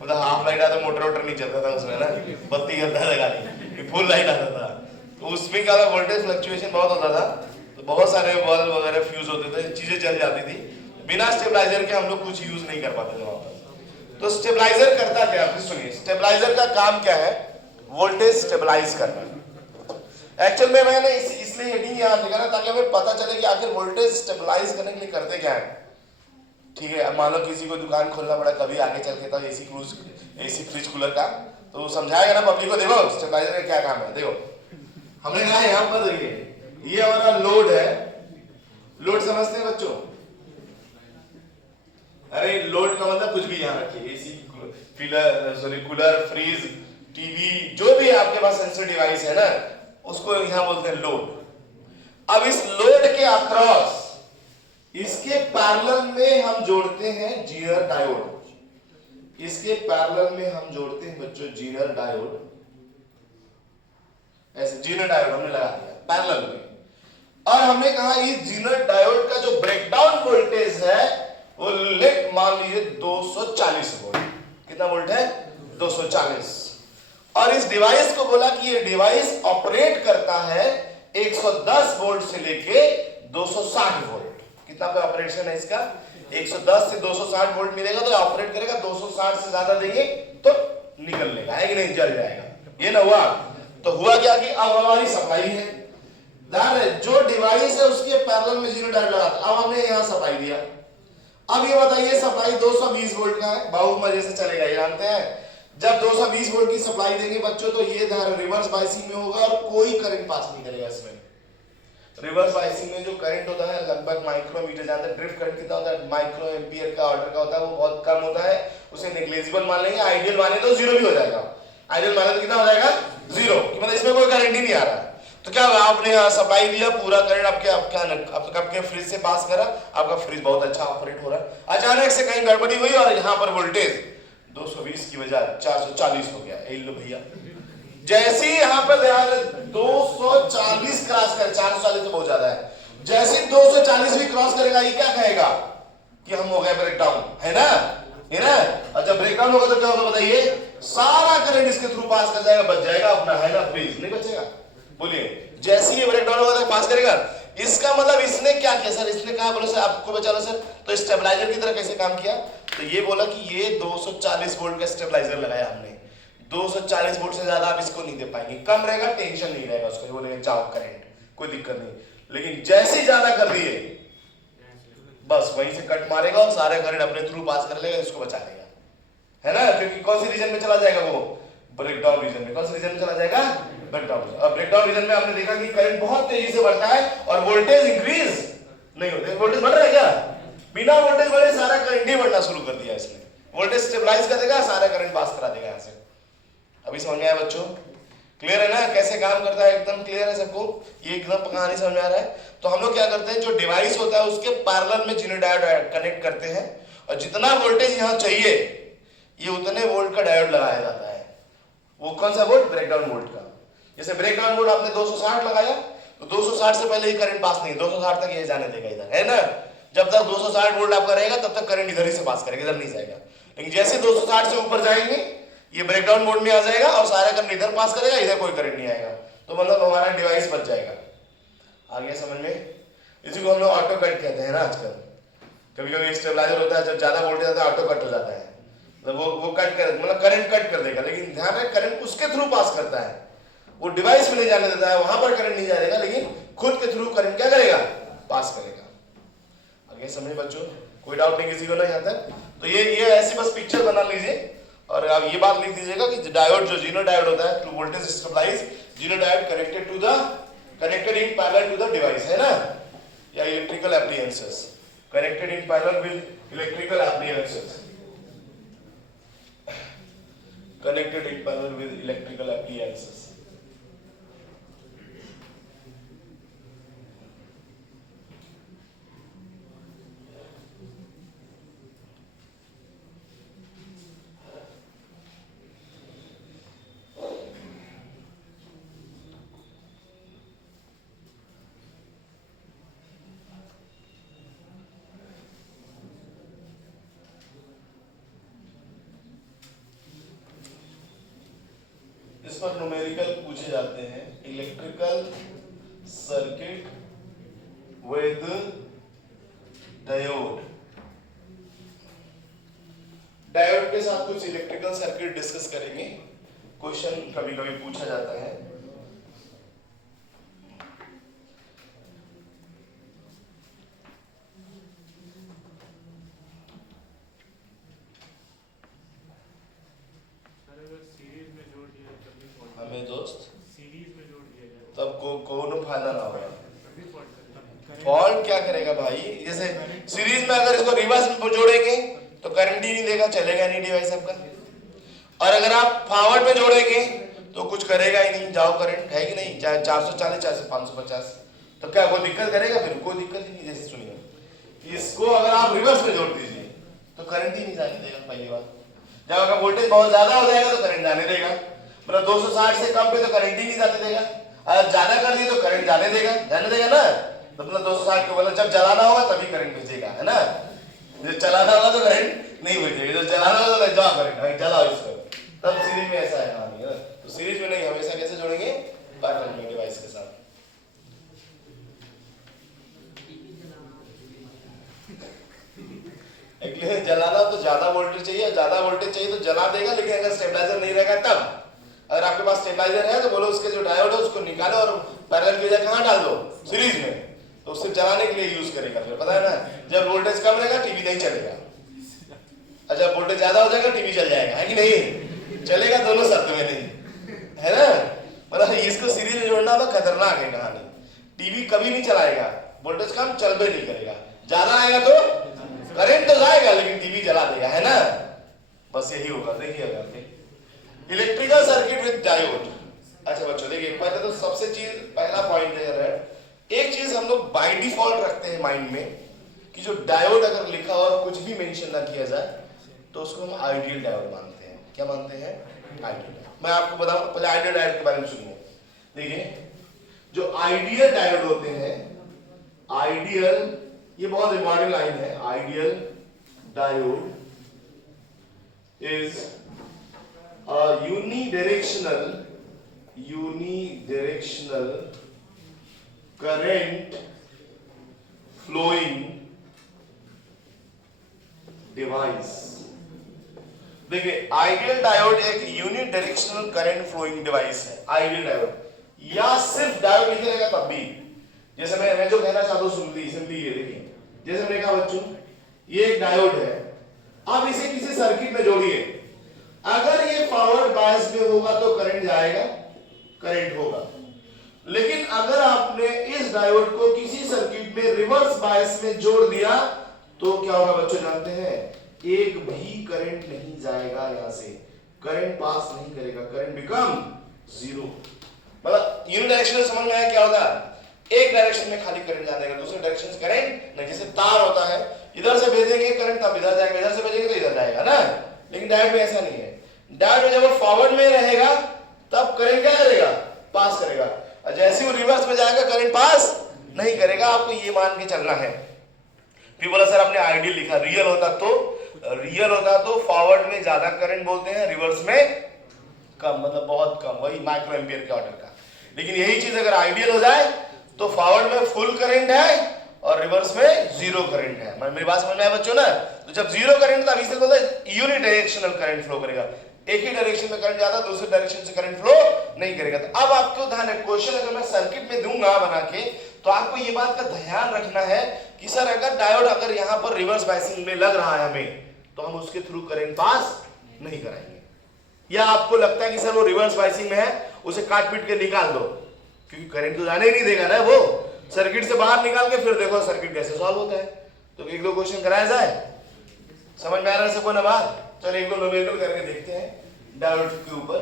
मतलब हाफ लाइट आता, मोटर वोटर नहीं चलता था उसमें ना, बत्ती जलता था गाड़ी, फुल लाइट आता था, तो उसमें क्या वोल्टेज फ्लक्चुएशन बहुत होता था, तो बहुत सारे बल्ब वगैरह फ्यूज होते थे, चीजें चल जाती थी। बिना स्टेबलाइजर के हम लोग कुछ यूज नहीं कर पाते थे वहां पर। तो स्टेबलाइजर करता क्या है, सुनिए स्टेबलाइजर का काम क्या है, वोल्टेज स्टेबलाइज करना। एक्चुअल में मैंने इसलिए हेडिंग यहाँ लिखा ना, ताकि हमें पता चले कि आखिर वोल्टेज स्टेबलाइज करने के लिए करते क्या है। ठीक है, अब मान लो किसी को दुकान खोलना पड़ा कभी आगे चल के, तो एसी फ्रिज कूलर का, तो वो समझाएगा ना पब्लिक को, देखो स्टेबलाइजर का क्या काम है। देखो हमने कहा यहाँ पर देखिए, ये हमारा लोड है, लोड समझते हैं बच्चों। अरे लोड का मतलब कुछ भी यहाँ रखिए, एसी, कूलर, फ्रिज, टीवी, जो भी आपके पास सेंसर डिवाइस है ना, उसको यहाँ बोलते हैं लोड। अब इस लोड के अक्रॉस इसके पैरेलल में हम जोड़ते हैं जीनर डायोड। इसके पैरेलल में हम जोड़ते हैं बच्चों जीनर डायोड, ऐसे जीनर डायोड हमने लगा दिया पैरेलल में, और हमने कहा इस जीनर डायोड का जो ब्रेकडाउन वोल्टेज है वो लेट मान लीजिए 240 वोल्ट। कितना वोल्ट है, 240। और इस डिवाइस को बोला कि ये डिवाइस ऑपरेट करता है 110 वोल्ट से लेके 260 वोल्ट। कितना पे ऑपरेशन है इसका, 110 से 260 वोल्ट मिलेगा तो ऑपरेट करेगा, 260 से ज्यादा देंगे तो निकल लेगा, है कि नहीं, जल जाएगा। ये ना हुआ, तो हुआ क्या कि अब हमारी सप्लाई है, जो डिवाइस है उसके पैरेलल में जीरो डायोड लगा, अब हमने यहाँ सप्लाई दिया। अब ये बताइए सप्लाई 220 वोल्ट का है, बहुत मजे से चलेगा, ये जानते हैं। जब 220 वोल्ट की सप्लाई देंगे बच्चों तो ये रिवर्स बायसिंग में होगा और कोई करंट पास नहीं करेगा इसमें। रिवर्स बायसिंग में जो करंट होता है लगभग माइक्रोमीटर, जानते हैं ड्रिफ्ट करंट कितना होता है, माइक्रो एम्पियर का ऑर्डर का होता है, वो बहुत कम होता है, उसे नेग्लिजिबल मान लेंगे। आइडियल माने तो जीरो भी हो जाएगा, आइडियल माने तो कितना हो जाएगा, जीरो, मतलब इसमें कोई करंट ही नहीं आ रहा। तो क्या होगा, आपने यहाँ सप्लाई दिया, पूरा करंट आपके फ्रिज से पास करा, आपका फ्रिज बहुत अच्छा ऑपरेट हो रहा है। अचानक से कहीं गड़बड़ी हुई और यहाँ पर वोल्टेज 220 की बजाय 440 हो गया। लो भैया, जैसे ही यहाँ पर 240 क्रॉस कर, 440 तो बहुत ज्यादा है, जैसे 240 भी क्रॉस करेगा ये क्या कहेगा कि हम हो गए ब्रेकडाउन, है ना, है ना। और जब ब्रेकडाउन होगा तो क्या होगा बताइए, सारा करंट इसके थ्रू पास कर जाएगा, बच जाएगा अपना, है ना, फ्रिज नहीं बचेगा। बोलिए, जैसे ही ब्रेकडाउन होगा तो पास करेगा। इसका मतलब इसने क्या किया सर, इसने कहा बोलो सर आपको बचा लो सर, तो स्टेबलाइजर की तरह कैसे काम किया, तो ये बोला कि ये 240 वोल्ट का स्टेबलाइजर लगाया हमने, 240 वोल्ट से ज्यादा आप इसको नहीं दे पाएंगे, कम रहेगा टेंशन नहीं रहेगा उसको, बोलेंगे जाओ करंट कोई दिक्कत नहीं। लेकिन जैसे ही ज्यादा कर दिए बस वहीं से कट मारेगा और सारे करंट अपने थ्रू पास कर लेगा, इसको बचा लेगा, है ना। क्योंकि कौन सी रीजन में चला जाएगा वो, ब्रेकडाउन रीजन में। कौन सी रीजन में चला जाएगा, ब्रेकडाउन। अब ब्रेकडाउन रीजन में आपने देखा कि करंट बहुत तेजी से बढ़ता है और वोल्टेज इंक्रीज नहीं होते। वोल्टेज बढ़ रहा है क्या, बिना वोल्टेज बढ़े सारा करंट ही बढ़ना शुरू कर दिया इसने। वोल्टेज स्टेबलाइज कर देगा, सारा करंट पास करा देगा यहाँ से। अभी समझ में आया बच्चों, क्लियर है ना कैसे काम करता है, एकदम क्लियर है सबको, ये एकदम कहानी समझ में आ रहा है। तो हम लोग क्या करते हैं, जो डिवाइस होता है उसके पैरेलल में जीरो डायोड कनेक्ट करते हैं और जितना वोल्टेज यहाँ चाहिए ये उतने वोल्ट का डायोड लगाया जाता है। वो कौन सा वोल्ट, ब्रेकडाउन वोल्ट का। जैसे ब्रेकडाउन वोल्ट आपने 260 लगाया तो 260 से पहले ही करंट पास नहीं, 260 तक ये जाने देगा इधर, है ना। जब तक 260 वोल्ट आपका रहेगा तब तक करंट इधर ही से पास करेगा, इधर नहीं जाएगा। लेकिन जैसे 260 से ऊपर जाएंगे ये ब्रेकडाउन मोड में आ जाएगा और सारा करंट इधर पास करेगा, इधर कोई करंट नहीं आएगा। तो मतलब हमारा डिवाइस बच जाएगा। आ गया समझ में? इसी को हम लोग ऑटो कट कहते हैं ना आजकल। कभी कभी स्टेबलाइजर होता है, जब ज्यादा वोल्टेज आता है ऑटो कट हो जाता है, मतलब वो कट कर, मतलब करंट कट कर देगा, लेकिन ध्यान रहे करंट उसके थ्रू पास करता है, वो डिवाइस में नहीं जाने देता है, वहां पर करंट नहीं जाएगा, लेकिन खुद के थ्रू करंट क्या करेगा, पास करेगा। आगे समझे बच्चों? कोई डाउट नहीं किसी को ना यहाँ तक? तो ये ऐसी बस पिक्चर बना लीजिए और आप ये बात लिख दीजिएगा कि डायोड जो जीनो डायोड होता है, to voltage stabilise Zener diode connected in parallel to the device, है ना, या electrical appliances, connected in parallel with electrical appliances, connected in parallel with electrical appliances. इस पर न्यूमेरिकल पूछे जाते हैं। Electrical circuit with diode, diode के साथ कुछ इलेक्ट्रिकल सर्किट डिस्कस करेंगे। क्वेश्चन कभी कभी पूछा जाता है। हमें दोस्त सीरीज में जोड़ दिया जाए तब कोनो फायदा ना होगा। फॉल्ट क्या करेगा भाई? जैसे सीरीज में अगर इसको रिवर्स में जोड़ेंगे तो करंट ही नहीं देगा, चलेगा नहीं डिवाइस आपका। और अगर आप फॉरवर्ड में जोड़ेंगे तो कुछ करेगा ही नहीं, जाओ करंट है कि नहीं, चाहे 440 चाहे 550, तो क्या कोई दिक्कत करेगा? फिर कोई दिक्कत ही नहीं। जैसे सुनिए, इसको अगर आप रिवर्स में जोड़ दीजिए तो करंट ही नहीं जाने देगा पहली बात। जब अगर वोल्टेज बहुत ज्यादा हो जाएगा तो करंट जाने देगा, मतलब 260 से कम पे तो करंट ही नहीं जाने देगा। अगर ज्यादा कर दिए तो करंट जाने देगा ना, तो मतलब 260 को मतलब जब जलाना होगा तभी करंट भेजेगा, है ना। जब चलाना होगा तो करंट नहीं भेजेगा, जब जलाना होगा तो जाओ करंट जलाओ इसको। तब सीरीज में ऐसा है कहानी, है ना। तो सीरीज में नहीं, हमेशा कैसे जोड़ेंगे? पैरेलल में डिवाइस के साथ। जलाना तो ज्यादा वोल्टेज चाहिए, ज्यादा वोल्टेज चाहिए तो जला देगा, लेकिन अगर स्टेबलाइजर नहीं रहेगा तब। अगर आपके पास स्टेबलाइजर है तो बोलो उसके जो डायोड है उसको निकालो और पैरेलल की जगह कहां डाल दो? सीरीज में, तो उससे जलाने के लिए यूज करेगा। फिर पता है ना, जब वोल्टेज कम रहेगा टीवी नहीं चलेगा, और जब वोल्टेज ज्यादा हो जाएगा टीवी चल जाएगा, है कि नहीं? चलेगा दोनों शर्त में नहीं, है ना। मतलब इसको सीरीज में जोड़ना तो खतरनाक है कहानी। टीवी कभी नहीं चलाएगा, वोल्टेज कम चल भी नहीं करेगा, ज्यादा आएगा तो करंट तो जाएगा लेकिन टीवी जला देगा, है ना। बस यही होगा। देखिए इलेक्ट्रिकल सर्किट विद डायोड। अच्छा बच्चों देखिए, पहले तो सबसे चीज पहला पॉइंट है, एक चीज हम लोग बाय डिफॉल्ट रखते हैं माइंड में कि जो डायोड अगर लिखा और कुछ भी मेंशन ना किया जाए तो उसको हम आइडियल डायोड मानते हैं। क्या मानते हैं? आइडियल। मैं आपको बताऊं, पहले आइडियल डायोड के बारे में सुनिए। देखिए जो आइडियल डायोड होते हैं, आइडियल, ये बहुत इंपॉर्टेंट लाइन है, ideal diode is unidirectional current flowing device। देखिए आइडियल डायोड एक यूनिडायरेक्शनल करंट फ्लोइंग डिवाइस है, आइडियल डायोड। या सिर्फ डायोड लिखे रहेगा तब भी, जैसे मैं जो कहना चाहता हूं सिंपली ये देखिए, जैसे मैंने कहा बच्चों ये एक डायोड है, आप इसे किसी सर्किट में जोड़िए, अगर ये फॉरवर्ड बायस में होगा तो करंट जाएगा, करंट होगा। लेकिन अगर आपने इस डायोड को किसी सर्किट में रिवर्स बायस में जोड़ दिया तो क्या होगा बच्चों जानते हैं? एक भी करंट नहीं जाएगा, यहां से करंट पास नहीं करेगा, करंट बिकम जीरो। मतलब यूनिडायरेक्शनल समझ में आया क्या होगा? एक डायरेक्शन में खाली करंट जाने का, दूसरे डायरेक्शन से करंट नहीं। जैसे तार होता है, इधर से भेजेंगे करंट तब इधर जाएगा, इधर से भेजेंगे तो इधर जाएगा ना। लेकिन डायोड में ऐसा नहीं है। डायोड में जब वो फॉरवर्ड में रहेगा तब करंट क्या करेगा? पास करेगा, और जैसे वो रिवर्स में जाएगा करंट पास नहीं करेगा। आपको ये मान के चलना है। फिर बोला सर आपने आइडियल लिखा, रियल होता तो फॉरवर्ड में ज्यादा करंट बोलते हैं, रिवर्स में कम, मतलब बहुत कम, वही माइक्रो एम्पियर के ऑर्डर का। लेकिन यही चीज अगर आइडियल हो जाए तो फॉरवर्ड में फुल करंट है और रिवर्स में जीरो करंट है। मेरी बात समझ में आया बच्चों ना? तो जब जीरो करंट तब इसे बोलते हैं यूनि डायरेक्शनल करंट फ्लो करेगा, एक ही डायरेक्शन में करंट जाता, दूसरे डायरेक्शन से करंट फ्लो नहीं करेगा। तो अब आपको ध्यान है, क्वेश्चन अगर मैं सर्किट में दूंगा बना के तो आपको ये बात का ध्यान रखना है कि सर अगर डायोड अगर यहां पर रिवर्स बायसिंग में लग रहा है हमें, तो हम उसके थ्रू करंट पास नहीं कराएंगे। या आपको लगता है कि सर वो रिवर्स बायसिंग में है, उसे काट पीट के निकाल दो, क्योंकि करंट तो जाने ही नहीं देगा ना वो, सर्किट से बाहर निकाल के फिर देखो सर्किट कैसे सॉल्व होता है। तो एक दो क्वेश्चन कराया जाए, समझ में आ रहा है सबको ना बात? चलो एक दो न्यूमेरिकल करके देखते हैं डायोड के ऊपर।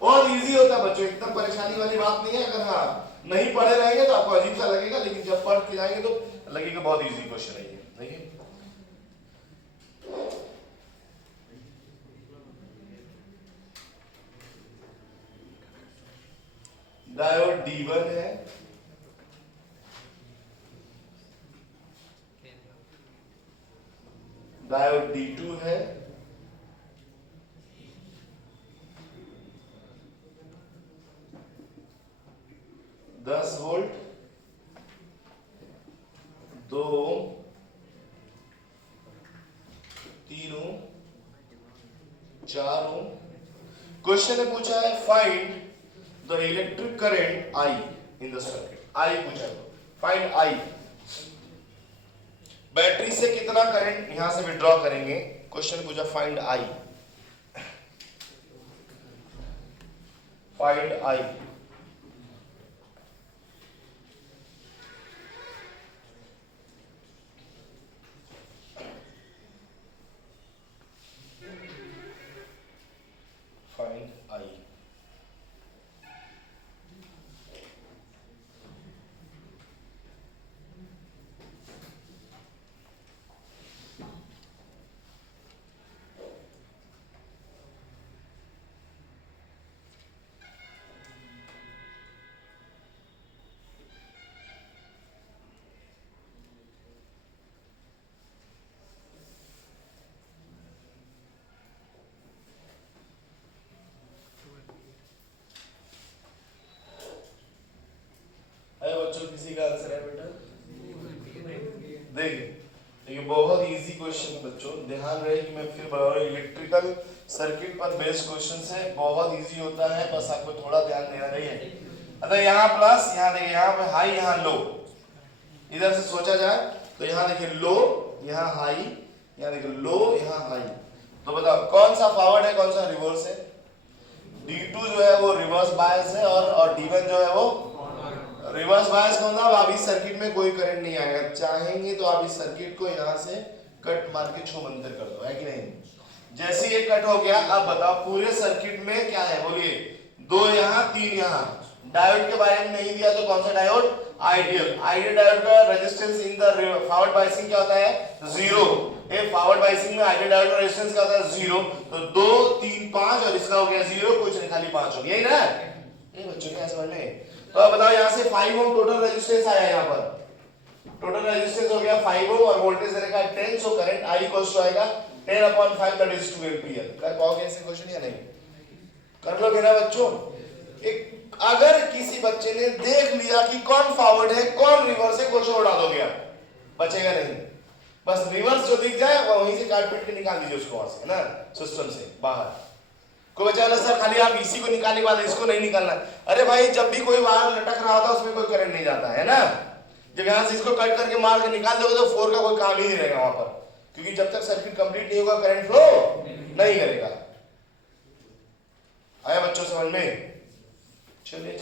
बहुत इजी होता है बच्चों, एकदम परेशानी वाली बात नहीं है। अगर हाँ नहीं पढ़े रहेंगे तो आपको अजीब सा लगेगा, लेकिन जब पढ़ के जाएंगे तो लगेगा बहुत इजी क्वेश्चन है ये। देखिए डायोड D1 है, डायोड D2 है, दस वोल्ट, 2 ओम, 3 ओम, 4 ओम। क्वेश्चन ने पूछा है find the electric current I in the circuit. I पूछा है, फाइंड I। बैटरी से कितना करंट यहां से विड्रॉ करेंगे? क्वेश्चन पूछा find I, find I। Find I। बच्चों किसी का आंसर है बेटा? देखिए ये बहुत इजी क्वेश्चन है बच्चों, ध्यान रहे कि मैं फिर बता रहा हूँ इलेक्ट्रिकल सर्किट पर बेस्ड क्वेश्चन है, बहुत इजी होता है, बस आपको थोड़ा ध्यान देना चाहिए। अतः यहाँ प्लस, यहाँ देखिए यहाँ पे हाई यहाँ लो, इधर से सोचा जाए तो यहाँ देखिए लो यहाँ हाई, यहाँ देखिए लो यहाँ हाई। तो बताओ कौन सा फॉरवर्ड है कौन सा रिवर्स है? D2 जो है वो रिवर्स बायस है और D1 जो है वो रिवर्स बायस का मतलब आप इस सर्किट में कोई करंट नहीं आएगा। चाहेंगे तो आप इस सर्किट को यहाँ से कट मार के छो मंतर कर दो, है कि नहीं? जैसे ये कट हो गया, अब बताओ पूरे सर्किट में क्या है बोलिए? 2 यहाँ 3 यहाँ। डायोड के बारे में नहीं दिया तो कौन सा डायोड? आइडियल। आइडियल डायोड का resistance in the forward biasing क्या होता है? 0। ये फॉरवर्ड बायसिंग में आइडियल डायोड का रेजिस्टेंस क्या होता है? 0। तो 2 3 5 और इसका हो गया 0, कुछ नहीं खाली 5 हो गया, यही ना? ये बच्चों क्या समझ में? तो अब बताओ यहाँ से 5 ओम टोटल रेजिस्टेंस आया, यहाँ पर टोटल रेजिस्टेंस हो गया 5 ओम और वोल्टेज रहेगा 10, so current I equals to आएगा 10/5 दैट इज 2 एम्पीयर। कर पाओगे ऐसे क्वेश्चन या नहीं? कर लोगे ना बच्चों? एक अगर किसी बच्चे ने देख लिया कि कौन फॉरवर्ड है कौन रिवर्स है, क्वेश्चन उड़ा दोगे आप, बचेगा नहीं। बस रिवर्स जो दिख जाए वहीं से काट पीट के निकाल दीजिए उसको वहां से, है ना, सिस्टम से बाहर। कोई बच्चा बोला सर खाली आप इसी को निकालने के बाद इसको नहीं निकालना। अरे भाई जब भी कोई वायर लटक रहा होता है उसमें कोई करंट नहीं जाता है ना, जब यहाँ से इसको कट करके मार के निकाल दोगे तो 4 का कोई काम ही नहीं रहेगा वहां पर, क्योंकि जब तक सर्किट कंप्लीट नहीं होगा करंट फ्लो नहीं करेगा। आया बच्चों समझ में? चलिए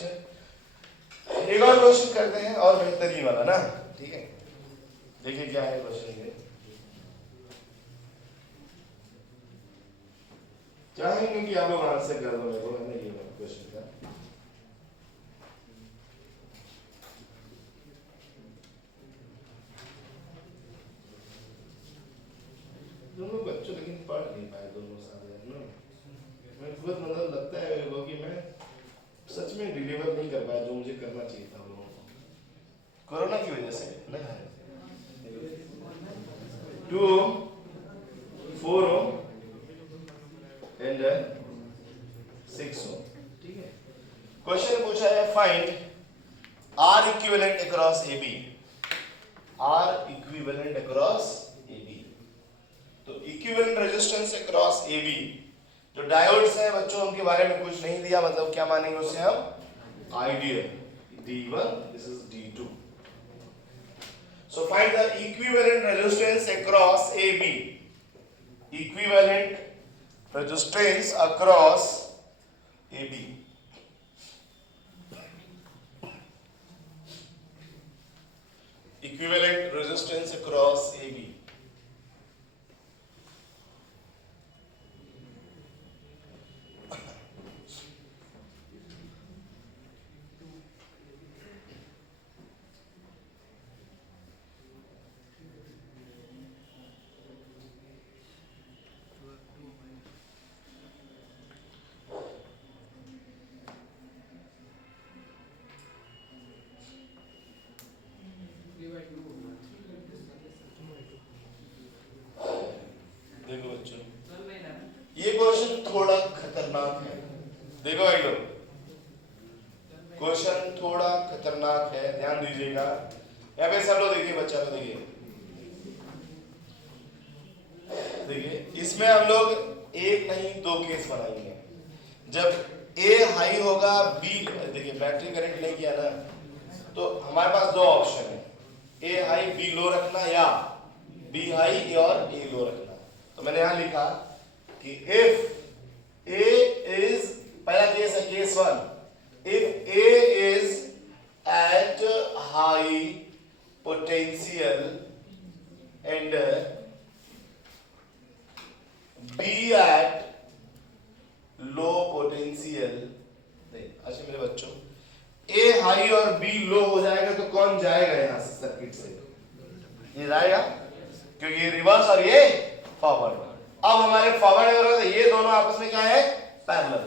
एक और क्वेश्चन करते हैं और बेहतरीन वाला ना, ठीक है? देखिए क्या है क्वेश्चन ये, चाहेंगे कि आप लोग आंसर कर दो मेरे को, मैंने ये क्वेश्चन का। दोनों बच्चों लेकिन पढ़ नहीं पाए दोनों साथ ना, मैं खुद मतलब लगता है मेरे को कि मैं सच में डिलीवर नहीं कर पाया जो मुझे करना चाहिए था लोगों को, कोरोना की वजह से ना। 2 ओम 4 ओम एंड 6 ओम, ठीक है? क्वेश्चन पूछा है find R equivalent across A B, R equivalent across A B. तो equivalent resistance across A B, जो डायोड्स हैं बच्चों उनके बारे में कुछ नहीं दिया, मतलब क्या मानेंगे उसे हम ideal, D1 this is D2। so find the equivalent resistance across AB, equivalent resistance across AB, equivalent resistance across AB। देखो बच्चों ये क्वेश्चन थोड़ा खतरनाक है, देखो भाई लोग क्वेश्चन थोड़ा खतरनाक है, ध्यान दीजिएगा। यहाँ पे सब लोग देखिए, बच्चा लोग देखिए, देखिए इसमें हम लोग एक नहीं दो केस बनाएंगे। जब ए हाई होगा, बी, देखिए बैटरी करंट नहीं किया ना, तो हमारे पास दो ऑप्शन है, ए हाई बी लो रखना या बी हाई और ए लो रखना। तो मैंने यहां लिखा कि इफ ए इज, पहला केस है case 1, if A is at high potential and B at low potential. अच्छा मेरे बच्चों, ए हाई और बी लो हो जाएगा तो कौन जाएगा यहां से सर्किट से? ये जाएगा, क्योंकि ये रिवर्स और ये फॉरवर्ड। अब हमारे फॉरवर्ड और ये दोनों आपस में क्या है? पैरेलल।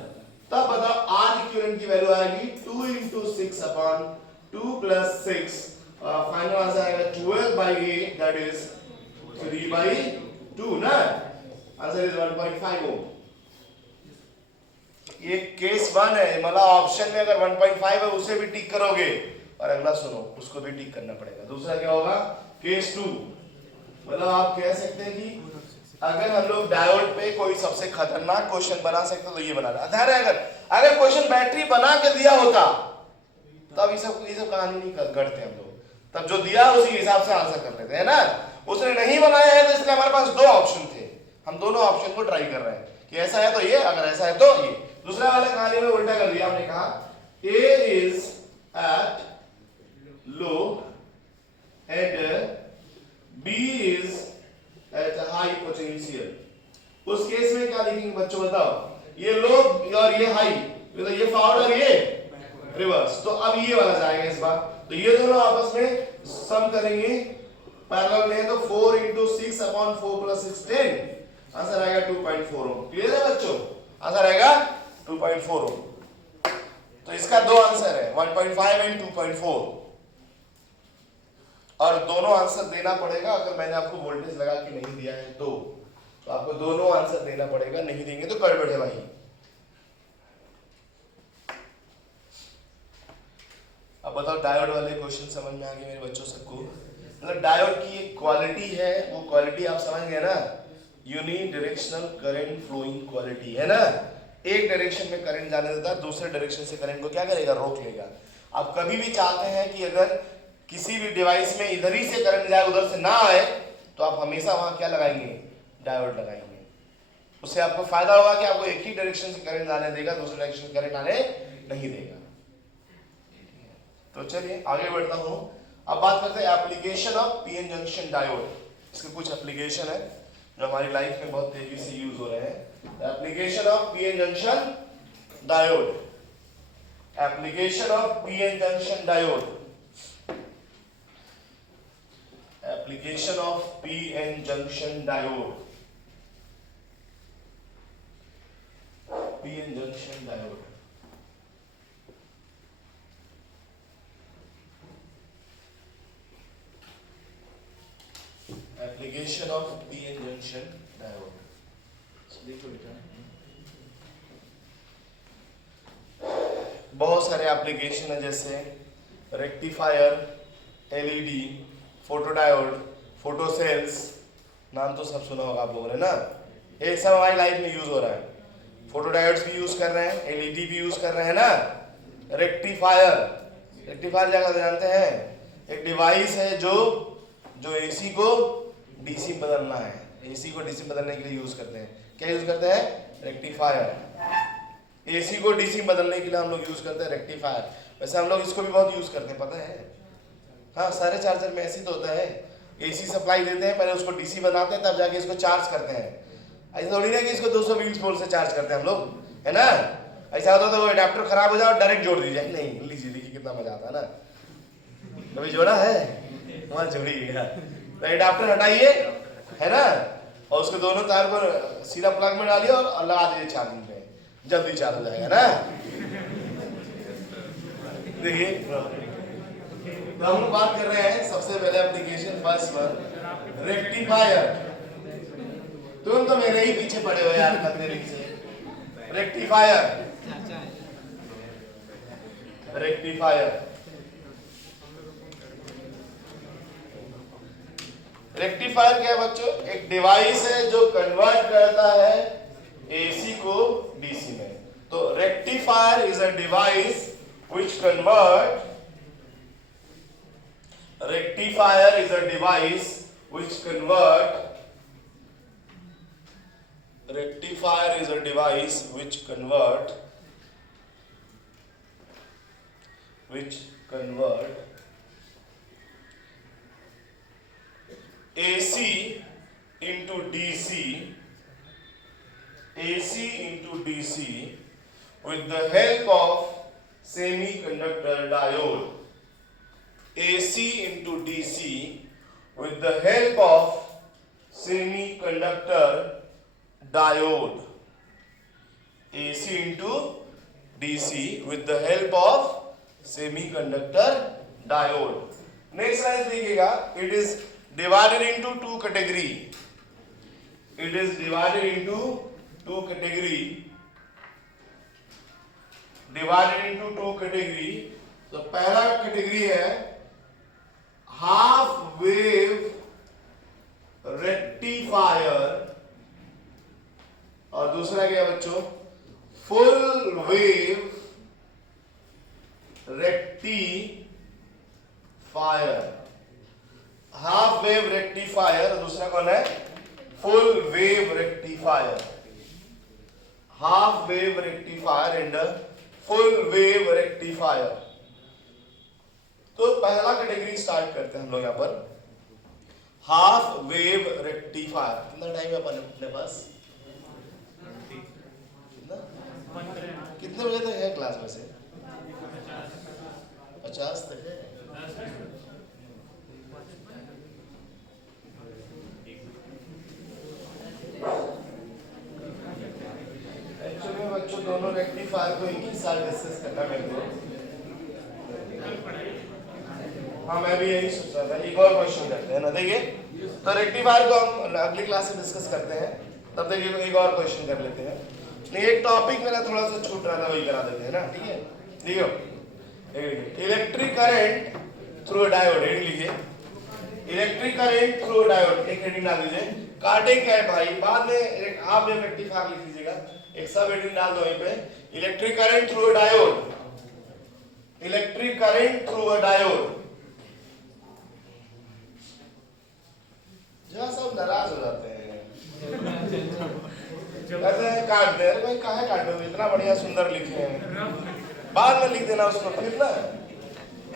तब बताओ आर इक्विवेलेंट की वैल्यू आएगी 2 into 6 upon 2 plus 6, final answer आएगा 12/8, दैट इज 3/2 ना, आंसर इज 1.5 ओम। ये केस 1 है, मतलब ऑप्शन में अगर 1.5 है उसे भी टिक करोगे, और अगला सुनो उसको भी टिक करना पड़ेगा। दूसरा क्या होगा? केस 2, मतलब आप कह सकते हैं कि अगर हम लोग डायोड पे कोई सबसे खतरनाक क्वेश्चन बना सकते तो ये बना रहा। अगर क्वेश्चन बैटरी बना के दिया होता तब ये सब कहानी नहीं करते हम लोग, तब जो दिया उसी हिसाब से आंसर कर लेते हैं ना। उसने नहीं बनाया है तो इसलिए हमारे पास दो ऑप्शन थे, हम दोनों ऑप्शन को ट्राई कर रहे हैं कि ऐसा है तो ये, अगर ऐसा है तो ये। दूसरा वाले कहानी में उल्टा कर दिया, हमने कहा A is at low and B is at high potential. उस केस में क्या लिखेंगे बच्चों बताओ? ये लो और ये हाई, मतलब ये फॉरवर्ड और ये रिवर्स। तो अब ये वाला जाएगा इस बार, तो ये दोनों आपस में सम करेंगे, पैरेलल में है तो 4 into 6 upon 4 plus 6 10, आंसर आएगा 2.4 ओम। क्लियर है बच्चों? आंसर आएगा 2.4 ओम। तो इसका दो आंसर है, 1.5 एंड 2.4, और दोनों आंसर देना पड़ेगा। अगर मैंने आपको वोल्टेज लगा के नहीं दिया है तो आपको दोनों आंसर देना पड़ेगा, नहीं देंगे तो गड़बड़ है भाई। अब बताओ डायोड वाले क्वेश्चन समझ में आ गए मेरे बच्चों सबको? मतलब डायोड की एक क्वालिटी है, वो क्वालिटी आप समझ गए ना, यूनिडायरेक्शनल करंट फ्लोइंग क्वालिटी है ना। एक डायरेक्शन में करंट जाने देता है, दूसरे डायरेक्शन से करंट को क्या करेगा? रोक लेगा। आप कभी भी चाहते हैं कि अगर किसी भी डिवाइस में इधर ही से करंट जाए उधर से ना आए, तो आप हमेशा वहां क्या लगाएंगे? डायोड लगाएंगे। उससे आपको फायदा होगा कि आपको एक ही डायरेक्शन से करंट आने देगा, दूसरे डायरेक्शन से करंट आने नहीं देगा। तो चलिए आगे बढ़ता हूं। अब बात करते हैं application of PN junction diode. इसके कुछ एप्लीकेशन है जो हमारी लाइफ में बहुत तेजी से यूज हो रहे हैं। Application of PN junction diode, application of PN junction diode, application of PN junction diode, PN junction diode। application of PN junction diode, देखो बेटा बहुत सारे एप्लीकेशन है, जैसे rectifier, LED, photodiode, photo cells, नाम तो सब सुना होगा आप लोगों ने ना, ये सब हमारी लाइफ में यूज हो रहा है। फोटोडायोड्स भी यूज कर रहे हैं, एलईडी भी यूज कर रहे हैं ना। रेक्टिफायर, रेक्टिफायर क्या जानते हैं? एक डिवाइस है जो एसी को डीसी बदलना है, एसी को डीसी बदलने के लिए यूज करते हैं। क्या यूज करते हैं? रेक्टिफायर। एसी को डीसी बदलने के लिए हम लोग यूज करते हैं रेक्टिफायर। वैसे हम लोग इसको भी बहुत यूज करते हैं, पता है? हाँ, सारे चार्जर में ऐसी तो होता है, एसी सप्लाई देते हैं, पहले उसको डीसी बनाते हैं, तब जाके इसको चार्ज करते हैं। ऐसा थोड़ी ना कि इसको 220 वोल्ट से चार्ज करते हैं हम लोग, है ना। ऐसा होता तो वो एडाप्टर खराब हो जाए और डायरेक्ट जोड़ दीजिए, नहीं, लीजिए, देखिए कितना मजा आता है ना। कभी जोड़ा है? वहां जोड़िएगा, तो एडाप्टर हटाइए, है ना, और उसके दोनों तार को सीधा प्लग में डालिए और लगा दीजिए चार्जिंग पे, जल्दी चार्ज हो जाएगा ना। देखिए, तो हम लोग बात कर रहे हैं सबसे पहले एप्लीकेशन फर्स्ट वन, रेक्टिफायर। तुम तो मेरे ही पीछे पड़े हो यार, खतरे से। रेक्टिफायर, रेक्टिफायर, रेक्टिफायर क्या है बच्चों? एक डिवाइस है जो कन्वर्ट करता है एसी को डीसी में। तो rectifier is a device which convert, rectifier is a device which convert, rectifier is a device which convert AC into DC with the help of semiconductor diode. AC into DC with the help of semiconductor diode. AC into DC with the help of semiconductor diode. Next line देखिएगा, it is divided into two category. It is divided into two category. Divided into two category. तो पहला कैटेगरी है हाफ वेव रेक्टिफायर, और दूसरा क्या बच्चों? Full wave rectifier. Half wave rectifier, दूसरा कौन है? Full wave rectifier. Half wave rectifier and full wave rectifier. तो पहला कैटेगरी स्टार्ट करते हैं हम लोग यहाँ पर, हाफ वेव रेक्टिफायर। कितना टाइम है अपने पास? कितने बजे तक है क्लास में से? 50 तक है। एक्चुअली बच्चों दोनों रेक्टिफायर को एक ही साथ डिस्कस करना मेरे को। हाँ, मैं भी यही सोच रहा था। एक और क्वेश्चन करते हैं ना, देखिए। तो रेक्टिफायर को हम अगली क्लास में डिस्कस करते हैं, तब तक एक और क्वेश्चन कर लेते हैं। नहीं, एक टॉपिक मेरा थोड़ा सा छूट रहा था, वही करा देते हैं ना, ठीक है। देखियो, electric current through diode, heading लिखिए, इलेक्ट्रिक करंट थ्रू डायोड, एक हेडिंग डाल दीजिए। काटेंगे क्या है भाई, बाद में आप ये रेक्टिफायर लिख लीजिएगा, एक सब हेडिंग डाल दो वहीं पे, electric current through a diode, electric current through a diode. जहाँ सब नाराज हो जाते हैं, कहते हैं काट दे। अरे भाई काहे काटोगे, इतना बढ़िया सुंदर लिखे हैं, बाद में लिख देना उसको, फिर ना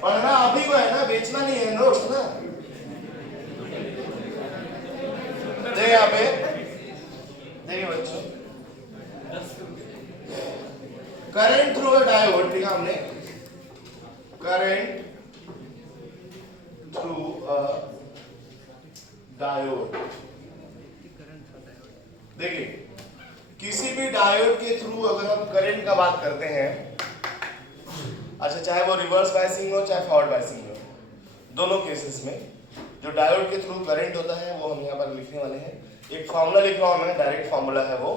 पढ़ना आप ही को है ना, बेचना नहीं है नोट्स ना। देखिए यहाँ पे, देखिए बच्चों, करंट थ्रू अ डायोड लिखा हमने, करंट थ्रू अ डायोड। देखिए, किसी भी डायोड के थ्रू अगर हम करंट का बात करते हैं, अच्छा चाहे वो रिवर्स बायसिंग हो चाहे फॉरवर्ड बायसिंग हो, दोनों केसेस में जो डायोड के थ्रू करंट होता है वो हम यहाँ पर लिखने वाले हैं। एक फार्मूला लिख रहा हूँ मैं, डायरेक्ट फार्मूला है वो,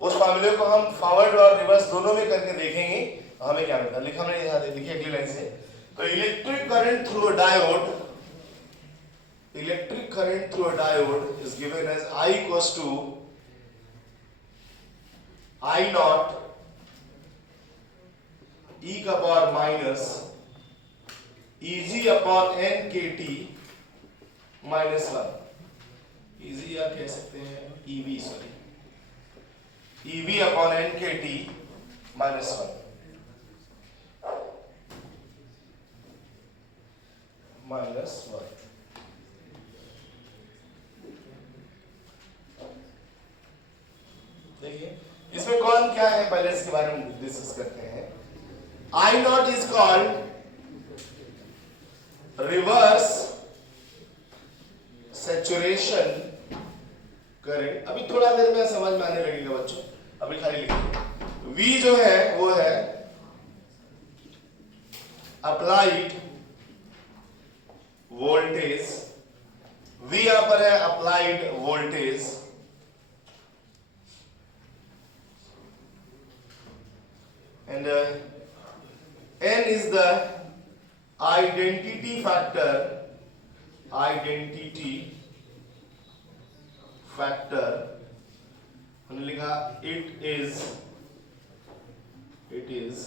उस फार्मूले को हम फॉरवर्ड और रिवर्स दोनों में करके देखेंगे हमें क्या मिलता है, लिखा मैंने यहाँ देखिए अगली लाइन से। तो electric current through a diode, electric current through a diode is given as I equals to I naught e का power minus Eg upon n kT minus 1, Eg या कह सकते हैं EV, sorry EV upon n kT minus 1 minus 1। देखिए इसमें कौन क्या है, पहले इसके बारे में डिस्कस करते हैं। I not is called reverse saturation current. अभी थोड़ा देर में समझ में आने लगेगा बच्चों, अभी खाली लिखिए। V जो है वो है अप्लाइड वोल्टेज, V यहां पर है applied voltage, and n is the identity factor, identity factor हमने लिखा it is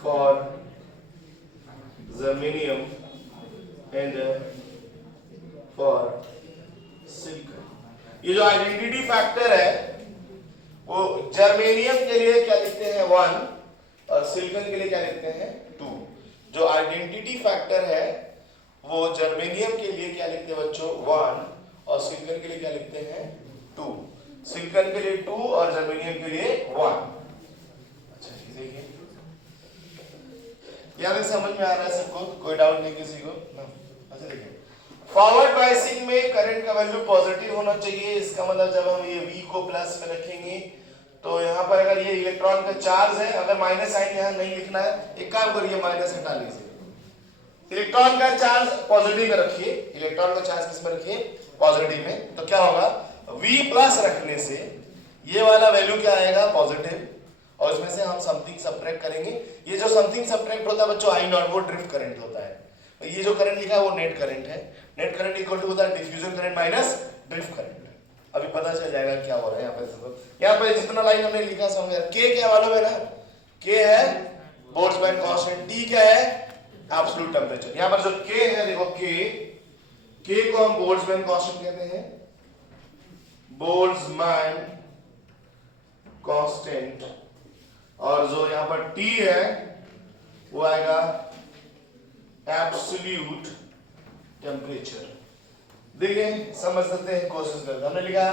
for germanium and for silicon. ये जो आइडेंटिटी फैक्टर है वो जर्मेनियम के लिए क्या लिखते हैं 1 और सिलिकॉन के लिए क्या लिखते हैं 2। जो आइडेंटिटी फैक्टर है वो जर्मेनियम के लिए क्या लिखते हैं बच्चों 1 और सिलिकॉन के लिए क्या लिखते हैं 2। सिलिकॉन के लिए 2 और जर्मेनियम के लिए 1। अच्छा देखिए यहाँ तक समझ में आ रहा है सबको, कोई डाउट नहीं किसी को ना। अच्छा देखिए फॉरवर्ड बायसिंग में करंट का वैल्यू पॉजिटिव होना चाहिए, इसका मतलब जब हम ये V को प्लस में रखेंगे तो यहाँ पर अगर ये इलेक्ट्रॉन का चार्ज है, अगर माइनस साइन यहाँ नहीं लिखना है, एक काम करिए माइनस हटा लीजिए, इलेक्ट्रॉन का चार्ज पॉजिटिव में रखिए, इलेक्ट्रॉन का चार्ज किस में रखिए पॉजिटिव में। तो क्या होगा V प्लस रखने से ये वाला वैल्यू क्या आएगा पॉजिटिव, और इसमें से हम समथिंग सब्ट्रैक्ट करेंगे। ये जो समथिंग सब्ट्रैक्ट होता है बच्चों I नॉट, वो ड्रिफ्ट करंट होता है। ये जो करंट लिखा है वो नेट करंट है, नेट करंट इक्वल टू होता है diffusion current minus drift current. अभी पता चल जाएगा क्या हो रहा है यहाँ पे। यहाँ पे जितना लाइन हमने लिखा समझ, K क्या मालूम है ना, K है बोल्ट्जमैन कांस्टेंट, T क्या है एब्सोल्यूट टेंपरेचर। यहाँ पर जो K है देखो K को हम बोल्ट्जमैन कांस्टेंट कहते हैं, बोल्ट्जमैन कांस्टेंट, और जो यहाँ पर T है वो आएगा एब्सोल्यूट टेम्परेचर। देखिए समझ सकते हैं, कोशिश करते हैं। हमने लिखा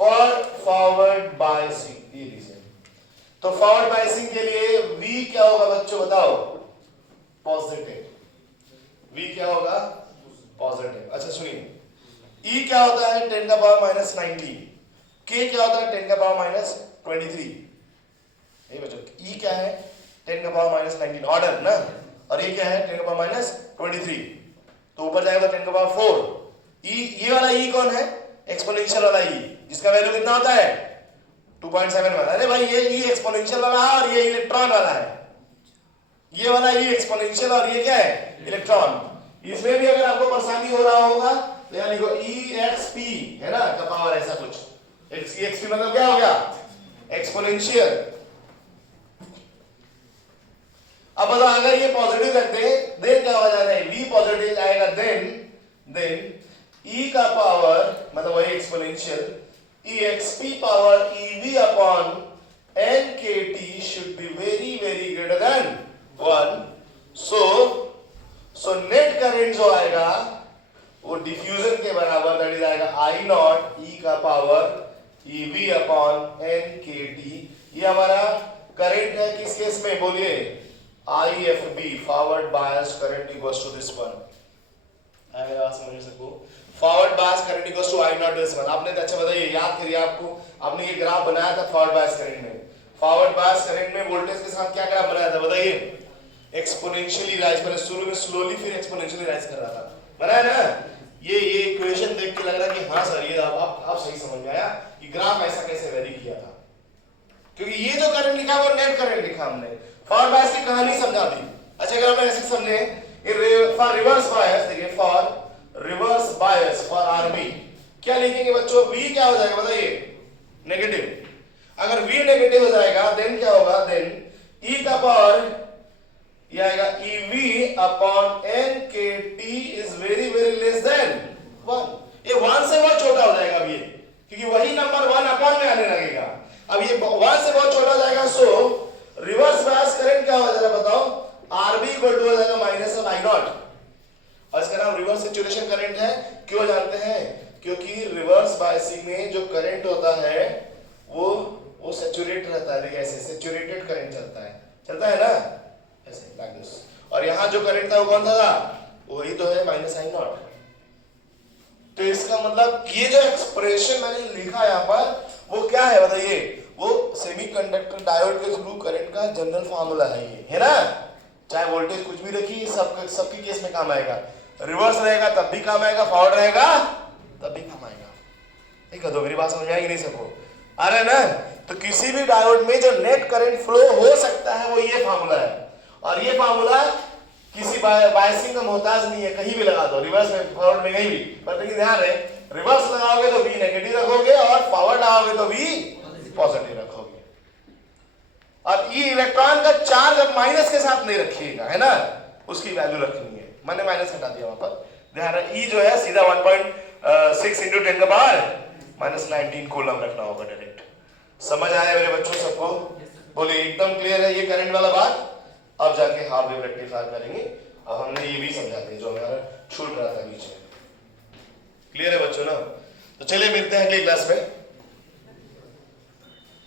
फॉर फॉरवर्ड बायसिंग, ये रीजन। तो फॉरवर्ड बायसिंग के लिए V क्या होगा बच्चों बताओ पॉजिटिव, V क्या होगा पॉजिटिव। अच्छा सुनिए E क्या होता है 10 का पावर माइनस 19, K क्या होता है 10 का पावर माइनस 23। ये बच्चों E क्या है 10 का पावर माइनस 19 ऑर्डर ना, और ये क्या है 10 का पावर माइनस 23, तो ऊपर जाएगा तो 10 का पावर 4। ये वाला E कौन है एक्सपोनेंशियल वाला E, जिसका वैल्यू कितना होता है 2.71। अरे भाई ये E एक्सपोनेंशियल वाला है और ये इलेक्ट्रॉन वाला है, ये वाला E एक्सपोनेंशियल और ये क्या है इलेक्ट्रॉन। इसमें भी अगर आपको परेशानी हो रहा होगा तो यहाँ लिखो EXP है ना का पावर ऐसा कुछ, EXP मतलब क्या हो गया एक्सपोनेंशियल। अब बताओ अगर ये पॉजिटिव रखते हैं देन क्या हो जाना है V पॉजिटिव आएगा, देन E का पावर मतलब वही exponential EXP power EV upon n kT should be very very greater than 1। so net current जो आएगा वो डिफ्यूजन के बराबर, दैट इज आएगा I नॉट E का power EV upon n kT। ये हमारा करंट है किस केस में बोलिए IFB forward bias current equals to this one. अगर आप समझ सको forward bias current equals to I naught this one. आपने तो अच्छा बताइए, याद करिए, आपको आपने ये ग्राफ बनाया था फॉरवर्ड बायस करंट में, फॉरवर्ड बायस करंट में वोल्टेज के साथ क्या ग्राफ बनाया था बताइए, एक्सपोनेंशियली राइज, पहले शुरू में स्लोली फिर एक्सपोनेंशियली राइज कर रहा था, बनाया ना। ये इक्वेशन देख के लग रहा है कि हाँ सर ये आप सही समझ में आया कि ग्राफ ऐसा कैसे वेरी किया था, क्योंकि ये जो करंट लिखा है वो नेट करंट लिखा हमने। फॉरवर्ड बायस की कहानी समझा दी। अच्छा अगर हम ऐसे समझे फॉर रिवर्स बायस, देखिए for reverse bias for RB क्या लिखेंगे बच्चों, V क्या हो जाएगा बताइए, नेगेटिव। अगर V नेगेटिव हो जाएगा देन क्या होगा, देन E का पावर ये आएगा EV अपॉन N के T is very very less than 1। ये 1 से बहुत छोटा हो जाएगा अब ये, क्योंकि वही नंबर 1 अपॉन में आने लगेगा। अब ये 1 से बहुत छोटा हो जाएगा, सो रिवर्स बायस करंट क्या हो जाएगा बताओ, RB इक्वल टू हो जाएगा माइनस ऑफ I नॉट, और इसका नाम रिवर्स सैचुरेशन करंट है। क्यों जानते हैं, क्योंकि रिवर्स बायसिंग में जो करंट होता है वो सैचुरेट रहता है, देखिए ऐसे सैचुरेटेड करंट चलता है ना ऐसे लाइक दिस, और यहां जो करंट था वो कौन था, वही तो है माइनस I नॉट। तो इसका मतलब ये जो एक्सप्रेशन मैंने लिखा यहाँ पर वो क्या है बताइए, वो सेमीकंडक्टर डायोड के थ्रू करंट का जनरल फार्मूला है ये, है ना। चाहे वोल्टेज कुछ भी रखिए सबके केस में काम आएगा, रिवर्स रहेगा तब भी काम आएगा, फॉरवर्ड रहेगा तब भी काम आएगा। ठीक है, तो मेरी बात समझ में आएगी नहीं सबको, आ रहा है ना। तो किसी भी डायोड में जो नेट करंट फ्लो हो सकता है वो ये फार्मूला है, और ये फार्मूला किसी बायसिंग का मोहताज नहीं है, कहीं भी लगा दो, रिवर्स में फॉरवर्ड में कहीं भी, पर लेकिन ध्यान रहे रिवर्स लगाओगे तो V नेगेटिव रखोगे और फॉरवर्ड लगाओगे तो V पॉजिटिव रखोगे। और E इलेक्ट्रॉन का चार्ज अब माइनस के साथ नहीं रखिएगा, है ना, उसकी वैल्यू रखनी है, मैंने माइनस हटा दिया वहां पर, ध्यान रहे E जो है सीधा 1.6 × 10 का पावर -19 कूलम रखना होगा डायरेक्ट। समझ आया मेरे बच्चों सबको, बोलिए एकदम क्लियर है ये करंट वाला बात। अब जाके हाफ वेव रेक्टिफायर करेंगे, अब हमने ये भी समझा दिया जो हमारा छूट रहा था बीच में। क्लियर है बच्चों ना, तो चलिए मिलते हैं अगली क्लास में।